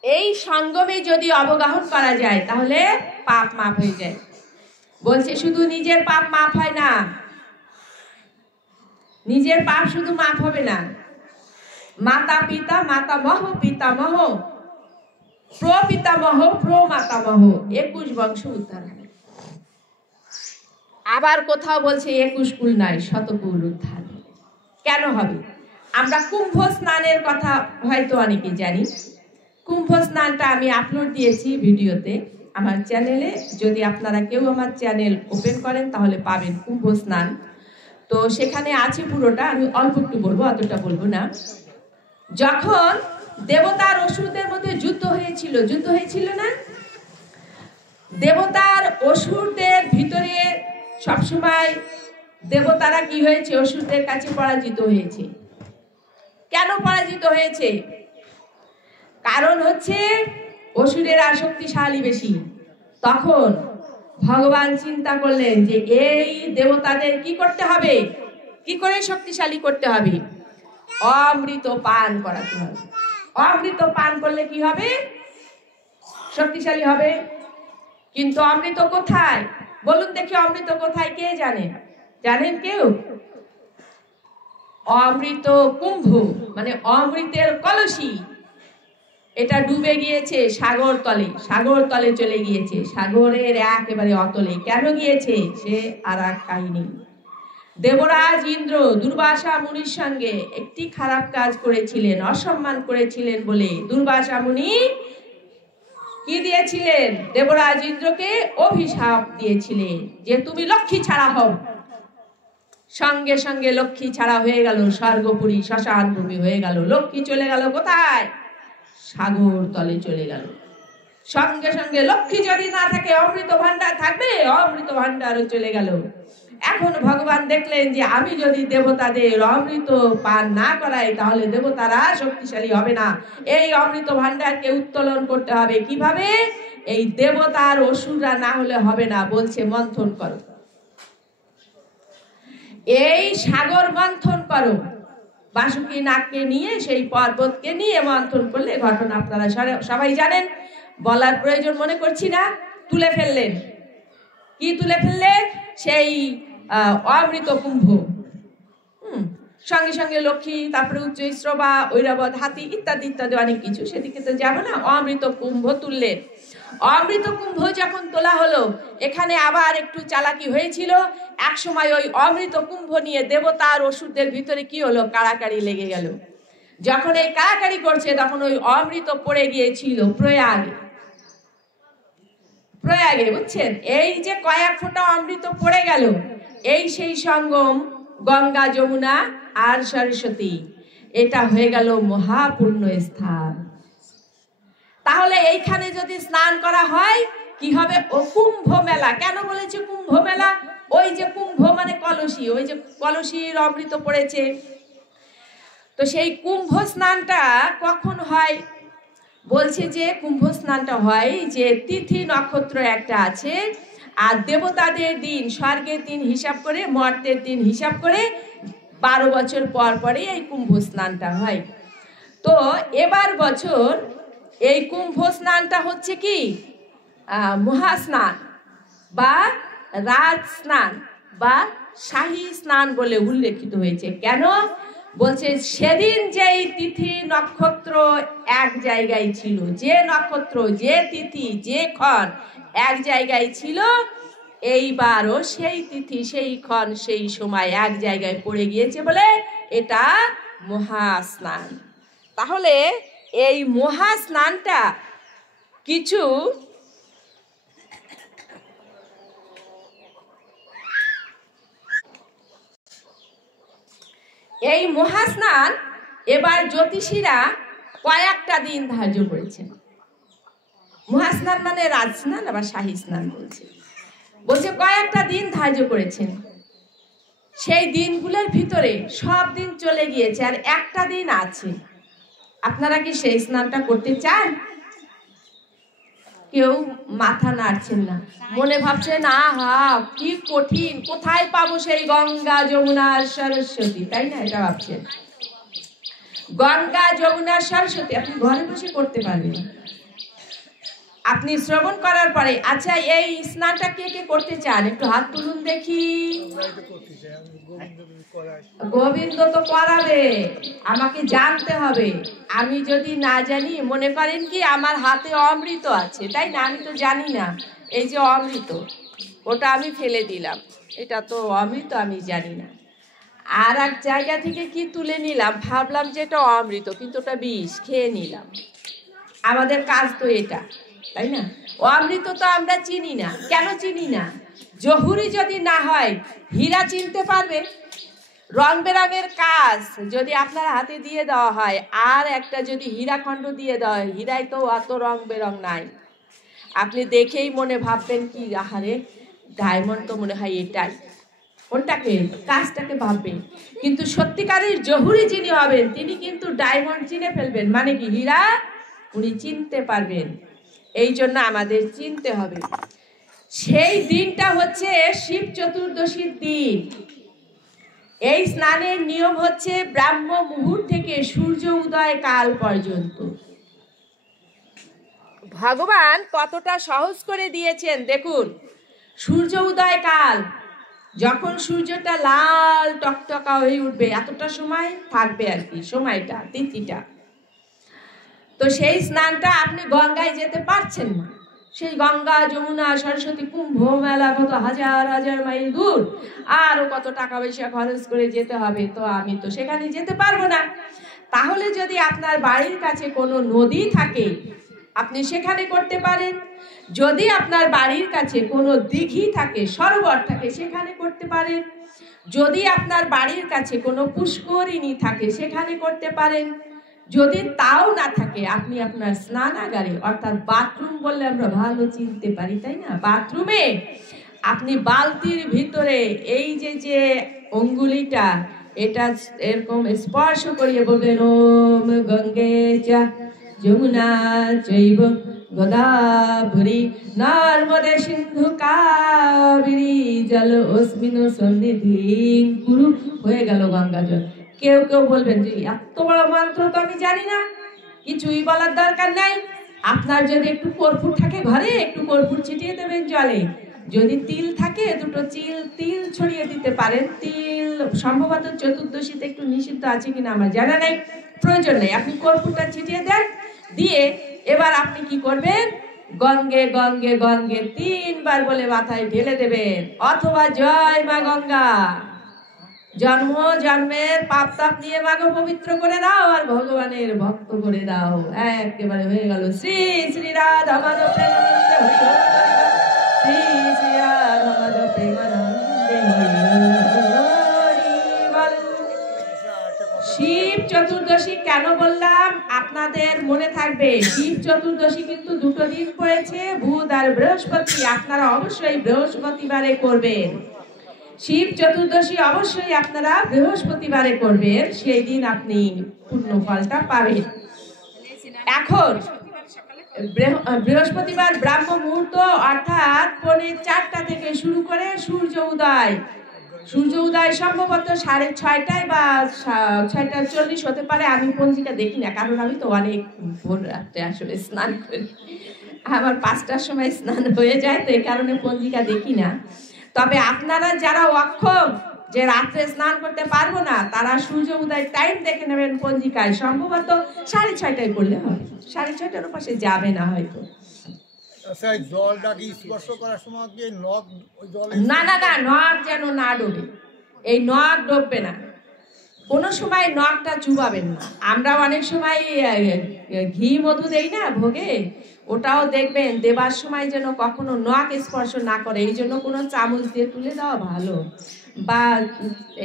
এই সঙ্গমে যদি অবগাহন করা যায় তাহলে পাপ মাপ হয়ে যায়। বলছে শুধু নিজের পাপ মাপ হয় না, নিজের পাপ শুধু মাপ হবে না, মাতা পিতা, মাতামহ, পিতামহ, প্রপিতামহ, প্রমাতামহ, 21 বংশ উদ্ধার হবে। আবার কোথাও বলছে 21 কুল নয়, 100 কুল উদ্ধার। কেন হবে? আমরা কুম্ভ স্নানের কথা হয়তো অনেকে জানি। কুম্ভ স্নানটা আমি আপলোড দিয়েছি ভিডিওতে আমার চ্যানেলে। যদি আপনারা কেউ আমার চ্যানেল ওপেন করেন তাহলে পাবেন কুম্ভ স্নান। তো সেখানে আছে পুরোটা, আমি অল্প একটু বলবো, অতটা বলবো না। যখন দেবতার অসুরদের মধ্যে যুদ্ধ হয়েছিল না? দেবতার অসুরদের ভিতরে সবসময় দেবতারা কি হয়েছে? অসুরদের কাছে পরাজিত হয়েছে। কেন পরাজিত হয়েছে? কারণ হচ্ছে অসুরেরা শক্তিশালী বেশি। তখন ভগবান চিন্তা করলেন যে এই দেবতাদের কি করতে হবে, কি করে শক্তিশালী করতে হবে? অমৃত পান করাতে হবে। অমৃত পান করলে কি হবে? শক্তিশালী হবে। কিন্তু অমৃত কোথায়? বলুন দেখি, অমৃত কোথায়? কে জানেন? জানেন কেউ? অমৃত কুম্ভ, মানে অমৃতের কলসি, এটা ডুবে গিয়েছে সাগর তলে। সাগর তলে চলে গিয়েছে, সাগরের একেবারে অতলে। কেন গিয়েছে? সে আর এক কাহিনী। দেবরাজ ইন্দ্র দুর্বাসা মুনির সঙ্গে একটি খারাপ কাজ করেছিলেন, অসম্মান করেছিলেন বলে দুর্বাসা মুনি কি দিয়েছিলেন? দেবরাজ ইন্দ্রকে অভিশাপ দিয়েছিলেন যে তুমি লক্ষ্মী ছাড়া হও। সঙ্গে সঙ্গে লক্ষ্মী ছাড়া হয়ে গেল, স্বর্গপুরী শ্মশান ভূমি হয়ে গেল। লক্ষ্মী চলে গেল কোথায়? সাগর তলে চলে গেল। সঙ্গে সঙ্গে লক্ষ্মী যদি না থাকে অমৃত ভান্ডার থাকবে? অমৃত ভান্ডারও চলে গেল। এখন ভগবান দেখলেন যে আমি যদি দেবতাদের অমৃত পান না করাই তাহলে দেবতারা শক্তিশালী হবে না। এই অমৃত ভান্ডারকে উত্তোলন করতে হবে। কিভাবে? এই দেবতার অসুররা না হলে হবে না। বলছে মন্থন করো, এই সাগর মন্থন করো। বাসুকি নাগকে নিয়ে, সেই পর্বতকে নিয়ে মন্থন করলে ঘটনা আপনারা সবাই জানেন, বলার প্রয়োজন মনে করছি না। তুলে ফেললেন। কি তুলে ফেললেন? সেই অমৃত কুম্ভ। সঙ্গে সঙ্গে লক্ষ্মী, তারপরে উচ্চৈশ্রবা, ঐরাবত, হাতি ইত্যাদি ইত্যাদি অনেক কিছু, সেদিকে তো যাবো না। অমৃত কুম্ভ তুললেন। অমৃত কুম্ভ যখন তোলা হলো, এখানে আবার একটু চালাকি হয়েছিল। এক সময় ওই অমৃত কুম্ভ নিয়ে দেবতা আর অসুরদের ভিতরে কি হলো, কাড়াকাড়ি লেগে গেল। যখন এই কাড়াকাড়ি করছে, তখন ওই অমৃত পড়ে গিয়েছিল প্রয়াগে। বুঝছেন, এই যে কয়েক ফোঁটা অমৃত পড়ে গেল, এই সেই সঙ্গম গঙ্গা, যমুনা আর সরস্বতী, এটা হয়ে গেল মহাপূর্ণ স্থান। তাহলে এইখানে যদি স্নান করা হয় কি হবে? ও কুম্ভ মেলা। কেন বলেছে কুম্ভ মেলা? ওই যে কুম্ভ মানে কলসি, ওই যে কলসির অমৃত পড়েছে। তো সেই কুম্ভ স্নানটা কখন হয়? বলছে যে কুম্ভ স্নানটা হয় যে তিথি নক্ষত্র একটা আছে, আর দেবতাদের দিন, স্বর্গের দিন হিসাব করে, মর্তের দিন হিসাব করে 12 বছর পর পরে এই কুম্ভ স্নানটা হয়। তো এবার বছর এই কুম্ভ স্নানটা হচ্ছে কি মহাস্নান বা রাজ স্নান বা শাহী স্নান বলে উল্লেখিত হয়েছে। কেন? বলছে সেদিন যেই তিথি নক্ষত্র এক জায়গায় ছিল, যে নক্ষত্র, যে তিথি, যে ক্ষণ এক জায়গায় ছিল, এইবারও সেই তিথি, সেই ক্ষণ, সেই সময় এক জায়গায় পড়ে গিয়েছে বলে এটা মহাস্নান। তাহলে এই মহাস্নানটা কিছু এই মহাস্নান এবার জ্যোতিষীরা কয়েকটা দিন ধার্য করেছেন। মহাস্নান মানে রাজস্নান, আবার শাহী স্নান বলছে কয়েকটা দিন ধার্য করেছেন। সেই দিনগুলোর ভিতরে সব দিন চলে গিয়েছে, আর একটা দিন আছে। আপনারা কি সেই স্নানটা করতে চান? কেউ মাথা নাড়ছেন না, মনে ভাবছেন আহা কি কঠিন, কোথায় পাবো সেই গঙ্গা, যমুনা, সরস্বতী, তাই না? এটা ভাবছেন। গঙ্গা, যমুনা, সরস্বতী আপনি ঘরে বসে করতে পারবেন। আপনি শ্রবণ করার পরে, আচ্ছা এই স্নানটা কে কে করতে চান? একটু হাত তুলুন দেখি। গোবিন্দ তো করাবে, আমাকে জানতে হবে। আমি যদি না জানি, মনে করেন কি আমার হাতে অমৃত আছে, তাই না? আমি তো জানি না এই যে অমৃত, ওটা আমি ফেলে দিলাম, এটা তো অমৃত, আমি জানি না। আর এক জায়গা থেকে কি তুলে নিলাম, ভাবলাম যে এটা অমৃত, কিন্তু ওটা বিষ, খেয়ে নিলাম। আমাদের কাজ তো এটা, তাই না? অমৃত তো আমরা চিনি না। কেন চিনি না? জহুরি যদি না হয়, হীরা চিনতে পারবে? রং বেরঙের কাজ যদি আপনার হাতে দিয়ে দেওয়া হয়, আর একটা যদি হীরাখণ্ড দিয়ে দেওয়া হয়, হীরায় তো অত রং বেরং নাই, আপনি দেখেই মনে ভাববেন কি আহারে ডায়মন্ড তো মনে হয় এটাই, কোনটাকে, কাজটাকে ভাববেন। কিন্তু সত্যিকারের জহুরি যিনি হবেন, তিনি কিন্তু ডায়মন্ড চিনে ফেলবেন, মানে কি হীরা উনি চিনতে পারবেন। এই জন্য আমাদের চিনতে হবে। সেই দিনটা হচ্ছে শিব চতুর্দশীর দিন। এই স্নানের নিয়ম হচ্ছে ব্রাহ্ম মুহূর্ত থেকে সূর্য উদয় কাল পর্যন্ত। ভগবান কতটা সহজ করে দিয়েছেন দেখুন। সূর্য উদয় কাল, যখন সূর্যটা লাল টকটকা হয়ে উঠবে, এতটা সময় থাকবে আর কি, সময়টা, তিথিটা। তো সেই স্নানটা আপনি গঙ্গায় যেতে পারছেন না, সেই গঙ্গা, যমুনা, সরস্বতী, কুম্ভ মেলা কত হাজার হাজার মাইল দূর, আরও কত টাকা পয়সা খরচ করে যেতে হবে, তো আমি তো সেখানে যেতে পারবো না। তাহলে যদি আপনার বাড়ির কাছে কোনো নদী থাকে, আপনি সেখানে করতে পারেন। যদি আপনার বাড়ির কাছে কোনো দিঘি থাকে, সরোবর থাকে, সেখানে করতে পারেন। যদি আপনার বাড়ির কাছে কোনো পুষ্করিণী থাকে, সেখানে করতে পারেন। যদি তাও না থাকে, আপনি আপনার স্নানাগারে, অর্থাৎ বাথরুম বললে আমরা ভালো চিনতে পারি, তাই না? বাথরুমে আপনি বালতির ভিতরে এই যে অঙ্গুলিটা, এটা এরকম স্পর্শ করিয়ে বলবেন ওম গঙ্গে চা যমুনা চৈব গোদাবরী নর্মদে সিন্ধু কাবেরী জল অস্মিন সন্নিধিং কুরু, হয়ে গেল গঙ্গা জল। কেউ কেউ বলবেন যে এত বড় মন্ত্র তো আমি জানি না, কিছুই বলার দরকার নাই। আপনার যদি একটু কর্পূর থাকে ঘরে, একটু কর্পূর ছিটিয়ে দেবেন জলে, যদি তিল থাকে দুটো তিল ছড়িয়ে দিতে পারেন। তিল সম্ভবত চতুর্দশীতে একটু নিষিদ্ধ আছে কিনা আমার জানা নেই, প্রয়োজন নেই। আপনি কর্পূরটা ছিটিয়ে দেন, দিয়ে এবার আপনি কি করবেন, গঙ্গে গঙ্গে গঙ্গে 3 বার বলে মাথায় ঢেলে দেবেন, অথবা জয় মা গঙ্গা, জন্ম জন্মের পাপ তাপ নিয়ে মাকে পবিত্র করে দাও আর ভগবানের ভক্ত করে দাও। একেবারে হয়ে গেল। শ্রী শ্রী রাধা মাধব প্রেমানন্দে হরি, শ্রী শ্রী রাধা মাধব প্রেমানন্দে হরি বল। শিব চতুর্দশী কেন বললাম আপনাদের মনে থাকবে, শিব চতুর্দশী কিন্তু 2 দিন পড়েছে, বুধ আর বৃহস্পতি। আপনারা অবশ্যই বৃহস্পতিবারে করবেন। শিব চতুর্দশী অবশ্যই আপনারা বৃহস্পতিবারে করবেন, সেই দিন আপনি পূর্ণ ফলটা পাবেন। এখন বৃহস্পতিবার ব্রাহ্ম মুহূর্ত অর্থাৎ 4:30 থেকে শুরু করে সূর্য উদয় সম্ভবত 6:30 বা 6:40 হতে পারে। আমি পঞ্জিকা দেখি না, কারণ আমি তো অনেক ভোর রাত্রে আসলে স্নান করি, আমার 5টার সময় স্নান হয়ে যায়, তো এই কারণে পঞ্জিকা দেখি না। তবে আপনারা যারা অক্ষম, যে রাত্রে স্নান করতে পারবো না, তারা সূর্য উদয় টাইম দেখে নেবেন পঞ্জিকায়, সম্ভবত 6:30টায় করলে হবে, 6:30টার পাশে যাবে না হয়তো। না না না, নখ যেন না ডোবে, এই নখ ডুববে না, কোনো সময় নখটা চুবাবেন না। আমরা অনেক সময় ঘি মধু দেই না ভোগে, ওটাও দেখবেন দেবার সময় যেন কখনো নখ স্পর্শ না করে, এই জন্য কোনো চামচ দিয়ে তুলে দেওয়া ভালো বা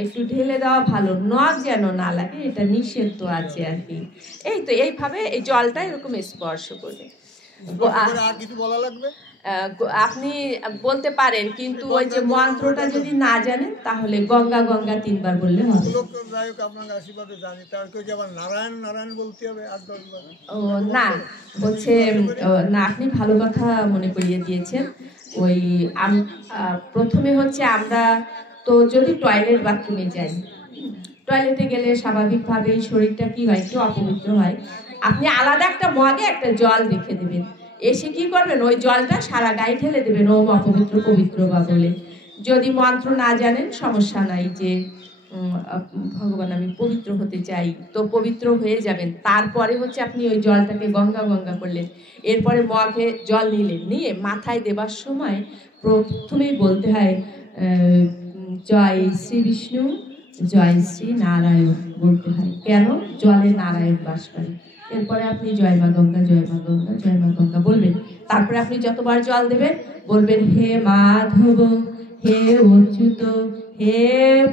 একটু ঢেলে দেওয়া ভালো, নখ যেন না লাগে, এটা নিষিদ্ধ আছে আর কি। এই তো এইভাবে এই জলটা এরকম স্পর্শ করবে। আর কিছু বলা লাগবে? আপনি বলতে পারেন, কিন্তু ওই যে মন্ত্রটা যদি না জানেন তাহলে গঙ্গা গঙ্গা 3 বার বললে হবে। নারায়ণ নারায়ণ বলতে হবে 8-10 বার। ও না, বলছে না, আপনি ভালো কথা মনে করিয়ে দিয়েছেন। ওই প্রথমে হচ্ছে আমরা তো যদি টয়লেট বাথরুমে যাই, টয়লেটে গেলে স্বাভাবিকভাবেই শরীরটা কি হয়, একটু অপবিত্র হয়। আপনি আলাদা একটা মগে একটা জল রেখে দেবেন, এসে কি করবেন, ওই জলটা সারা গায়ে ঢেলে দেবেন, ওম অপবিত্র পবিত্র বা বলে। যদি মন্ত্র না জানেন সমস্যা নাই, যে ভগবান আমি পবিত্র হতে চাই, তো পবিত্র হয়ে যাবেন। তারপরে হচ্ছে আপনি ওই জলটাকে গঙ্গা গঙ্গা করলেন, এরপরে মগে জল নিয়ে মাথায় দেবার সময় প্রথমেই বলতে হয় জয় শ্রী বিষ্ণু জয় শ্রী নারায়ণ বলতে হয়। কেন? জলে নারায়ণ বাস করে। এরপরে আপনি জয় মা গঙ্গা জয় মা গঙ্গা জয় মা গঙ্গা বলবেন। তারপরে আপনি যতবার জল দেবেন বলবেন হে মাধব হে অচ্যুত হে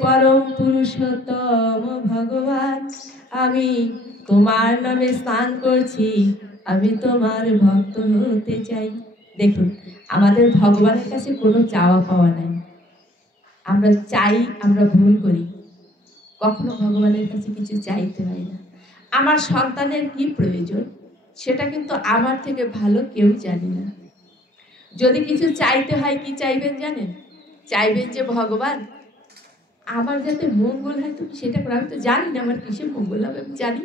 পরম পুরুষোত্তম ভগবান, আমি তোমার নামে স্নান করছি, আমি তোমার ভক্ত হতে চাই। দেখুন, আমাদের ভগবানের কাছে কোনো চাওয়া পাওয়া নাই, আমরা চাই, আমরা ভুল করি, কখনো ভগবানের কাছে কিছু চাইতে হয় না। আমার সন্তানের কি প্রয়োজন সেটা কিন্তু আমার থেকে ভালো কেউ জানে না। যদি কিছু চাইতে হয়, কি চাইবেন জানেন? চাইবেন যে ভগবান আমার যাতে মঙ্গল হয় তুমি সেটা করো। আমি তো জানি না আমার কিসে মঙ্গল হবে, আমি জানি।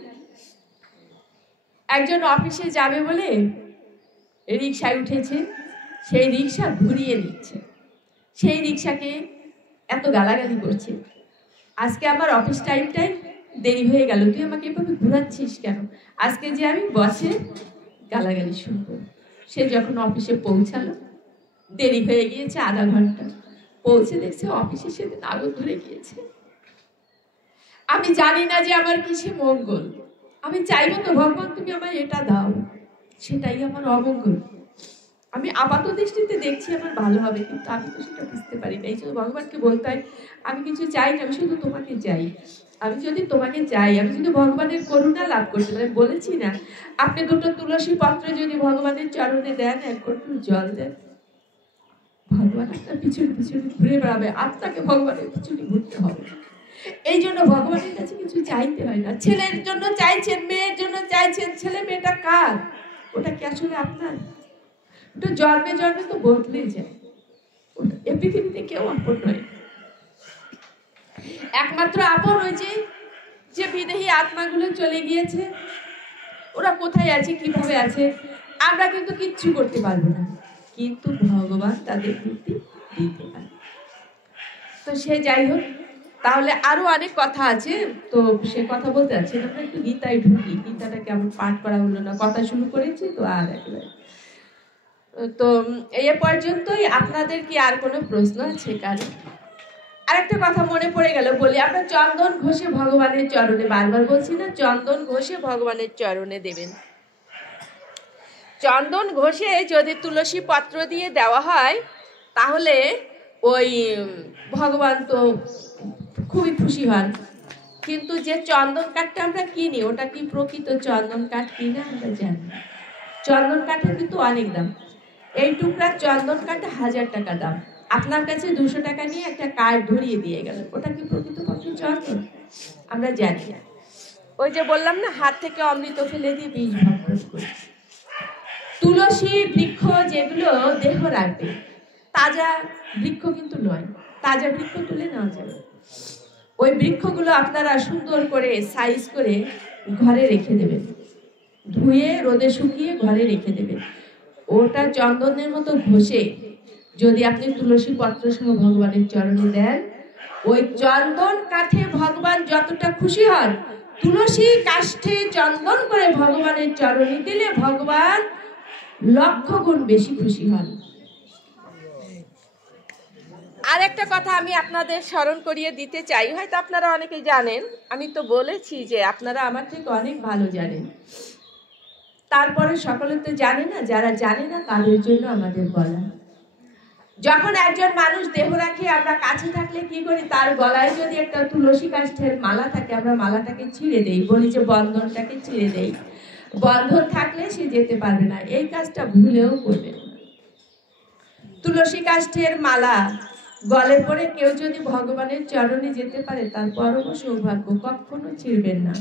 একজন অফিসে যাবে বলে রিক্সায় উঠেছে, সেই রিক্সা ঘুরিয়ে নিচ্ছে, সেই রিক্সাকে এত গালাগালি করছে, আজকে আমার অফিস টাইমটাই দেরি হয়ে গেল, তুই আমাকে এভাবে ঘুরাচ্ছিস কেন? আজকে যে আমি বসে গালাগালি শুনবো। সে যখন অফিসে পৌঁছালো, দেরি হয়ে গিয়েছে আধা ঘন্টা, পৌঁছে দেখছে অফিসে সেদিন আগুন ধরে গিয়েছে। আমি জানি না যে আমার কিসে মঙ্গল, আমি চাইবো তো ভগবান তুমি আমায় এটা দাও, সেটাই আমার অমঙ্গল। আমি আপাত দৃষ্টিতে দেখছি আমার ভালো হবে, কিন্তু আমি তো সেটা বুঝতে পারি না। এই জন্য ভগবানকে বলতে হয় আমি কিছু চাই না, আমি শুধু তোমাকে চাই। আমি যদি তোমাকে চাই, আমি যদি ভগবানের করুণা লাভ করতে পারি, বলেছি না আপনি 2টো তুলসী পত্র যদি ভগবানের চরণে দেন, 1 কোটর জল দেন, ভগবান আপনার পিছনে পিছনে ঘুরে বেড়াবে, আপনাকে ভগবানের পিছনে ঘুরতে হবে। এই জন্য ভগবানের কাছে কিছু চাইতে হয় না। ছেলের জন্য চাইছেন, মেয়ের জন্য চাইছেন, ছেলে মেয়েটা কার? ওটা কি আসলে আপনার? ওটা জন্মে জন্মে তো বদলে যায়, ওটা এই পৃথিবীতে কেউ আপন নয়। একমাত্র আপন হয়েছে যে বিদেহী আত্মাগুলো চলে গিয়েছে, ওরা কোথায় আছে কিভাবে আছে আমরা কিন্তু কিচ্ছু করতে পারবো না, কিন্তু ভগবান তাদের প্রতি দিতে পারে। তো সে যাই হোক, তাহলে আরো অনেক কথা আছে, তো সে কথা বলতে যাচ্ছি না, আমরা একটু গীতায় ঢুকি। গীতাটা কেমন পাঠ করা হলো না, কথা শুরু করেছি তো আর একেবারে। তো এ পর্যন্তই। আপনাদের কি আর কোনো প্রশ্ন আছে কারণ? আরেকটা কথা মনে পড়ে গেল, বলি, আমরা চন্দন ঘষে ভগবানের চরণে, বারবার বলছি না, চন্দন ঘষে ভগবানের চরণে দেবেন। চন্দন ঘষে যদি তুলসী পত্র দিয়ে দেওয়া হয় তাহলে ওই ভগবান তো খুবই খুশি হন। কিন্তু যে চন্দন কাঠটা আমরা কিনি, ওটা কি প্রকৃত চন্দন কাঠ কিনা আমরা জানি না। চন্দন কাঠের কিন্তু অনেক দাম। এই টুকরা চন্দন কাঠ 1000 টাকা দাম। আপনার কাছে 200 টাকা নিয়ে একটা কাঠ ধরিয়ে দিয়ে গেল, ওটা কি প্রকৃতপক্ষে চন্দন? আমরা জানি না। ওই যে বললাম না, হাত থেকে অমৃত ফেলে দিয়ে বীজ ভক্ষণ করি। তুলসী বৃক্ষ যেগুলো দেহ রাখবে, তাজা বৃক্ষ কিন্তু নয়, তাজা বৃক্ষ তুলে নেওয়া যাবে। ওই বৃক্ষগুলো আপনারা সুন্দর করে সাইজ করে ঘরে রেখে দেবেন, ধুয়ে রোদে শুকিয়ে ঘরে রেখে দেবেন। ওটা চন্দনের মতো ঘষে যদি আপনি তুলসী পত্র সহ ভগবানের চরণে দেন, ওই চন্দন কাঠে ভগবান যতটা খুশি হন, তুলসী কাষ্ঠে চন্দন করে ভগবানের চরণে দিলে ভগবান লক্ষ গুণ বেশি খুশি হন। আর একটা কথা আমি আপনাদের স্মরণ করিয়ে দিতে চাই, হয়তো আপনারা অনেকেই জানেন, আমি তো বলেছি যে আপনারা আমার থেকে অনেক ভালো জানেন, তারপরে সকলে তো জানে না। যারা জানে না তাদের জন্য আমাদের বলা, যখন একজন মানুষ দেহ রাখে, আমরা কাছে থাকলে কি করি, তার গলায় যদি একটা তুলসী কাষ্ঠের মালা থাকে, আমরা মালাটাকে ছিঁড়ে দেই, বলি যে বন্ধনটাকে ছিঁড়ে দেই, বন্ধন থাকলে সে যেতে পারবে না। এই কাজটা ভুলেও করবেন না। তুলসী কাষ্ঠের মালা গলে পড়ে কেউ যদি ভগবানের চরণে যেতে পারে, তার পরম সৌভাগ্য, কখনো ছিঁড়বেন না।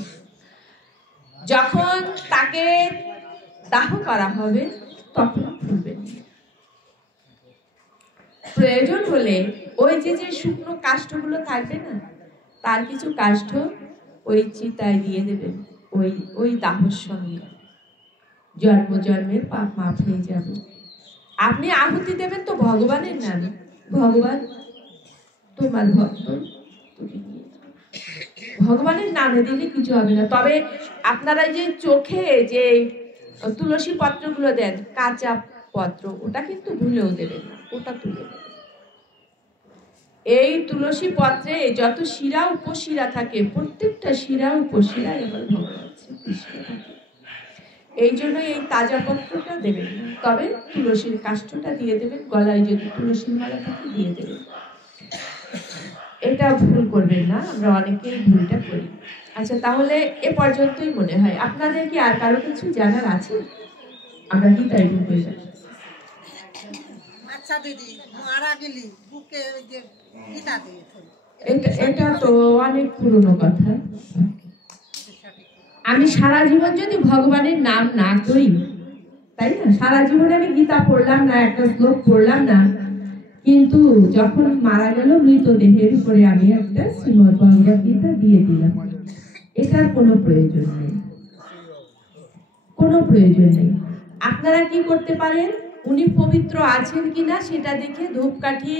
যখন তাকে দাহ করা হবে তখন খুলবেন। প্রয়োজন হলে ওই যে শুকনো কাষ্ঠগুলো থাকবে না, তার কিছু কাষ্ঠ ওই চিতায় দিয়ে দেবেন, ওই দাহর সঙ্গে জন্ম জন্মের পাপ মাফ হয়ে যাবে। আপনি আহুতি দেবেন তো ভগবানের নামে, ভগবান তোমার ভক্ত, ভগবানের নামে দিলে কিছু হবে না। তবে আপনারা যে চোখে যে তুলসী পত্রগুলো দেন, কাঁচা পত্র, ওটা কিন্তু ভুলেও দেবেন না, ওটা তুলে দেবেন। এই তুলসী পত্রে যত শিরা উপশিরা থাকে, প্রত্যেকটা শিরা উপশিরা এবার ভগবান শ্রীকৃষ্ণ থাকে। এই জন্য এই তাজা পত্রটা দেবেন না, তবে তুলসীর কাষ্ঠটা দিয়ে দেবেন, গলায় যদি তুলসীর মালা থাকে দিয়ে দেবেন। এটা ভুল করবেন না, আমরা অনেকেই ভুলটা করি। আচ্ছা, তাহলে এ পর্যন্তই মনে হয়। আপনাদের কি আর কারো কিছু জানার আছে? আমরা কি তাই ঢুকে যাই। আচ্ছা দিদি, মারা গেলি বুকে ওই যে গীতা দিয়েছে, এটা তো অনেক পুরনো কথা। আমি সারা জীবন যদি ভগবানের নাম না করি, তাই না, সারা জীবনে আমি গীতা পড়লাম না, একটা শ্লোক পড়লাম না, কিন্তু যখন মারা গেল মৃতদেহের উপরে আমি একটা শ্রীমদ্ ভগবদ গীতা দিয়ে দিলাম, এটার কোনো প্রয়োজন নেই, কোনো প্রয়োজন নেই। আপনারা কি করতে পারেন, উনি পবিত্র আছেন কিনা সেটা দেখে ধূপকাঠি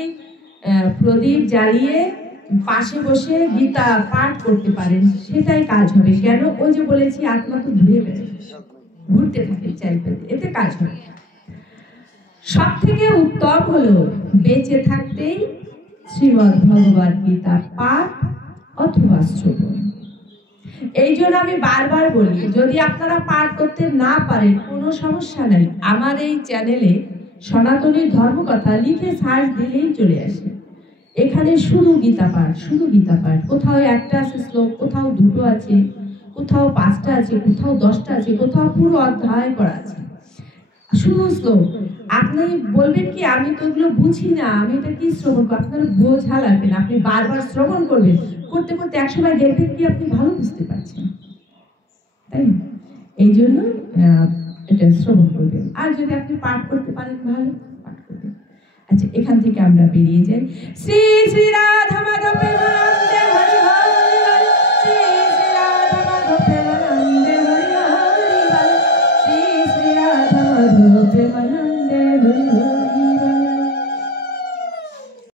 প্রদীপ জ্বালিয়ে পাশে বসে গীতা পাঠ করতে পারেন, সেটাই কাজ হবে। কেন? ওই যে বলেছি, আত্মা তো ঘুরে বেড়ায়, ঘুরতে থাকে চারিপাশে, এতে কাজ হবে। সব থেকে উত্তম হলো বেঁচে থাকতেই শ্রীমদ্ ভগবদ গীতা পাঠ অথবা শ্রবণ। এই জন্য আমি বারবার বলি, যদি আপনারা পাঠ করতে না পারেন কোনো সমস্যা নাই, আমার এই চ্যানেলে সনাতনী ধর্মকথা লিখে সার্চ দিলেই চলে আসে। এখানে শুধু গীতা পাঠ, শুধু গীতা পাঠ। কোথাও একটা আছে শ্লোক, কোথাও দুটো আছে, কোথাও 5টা আছে, কোথাও 10টা আছে, কোথাও পুরো অধ্যায় করা আছে, শুধু শ্লোক। আপনি বলবেন কি আমি তো এগুলো বুঝি না, আমি এটা কি শ্রবণ করব? আপনার বোঝা লাগবে না, আপনি বারবার শ্রবণ করবেন, করতে করতে একসময় দেখবেন কি আপনি ভালো বুঝতে পারছেন, তাই না? এই জন্য এটা শ্রবণ করবেন। আর যদি আপনি পাঠ করতে পারেন, ভালো পাঠ করবেন। আচ্ছা, এখান থেকে আমরা বেরিয়ে যাই। শ্রী শ্রী রাধা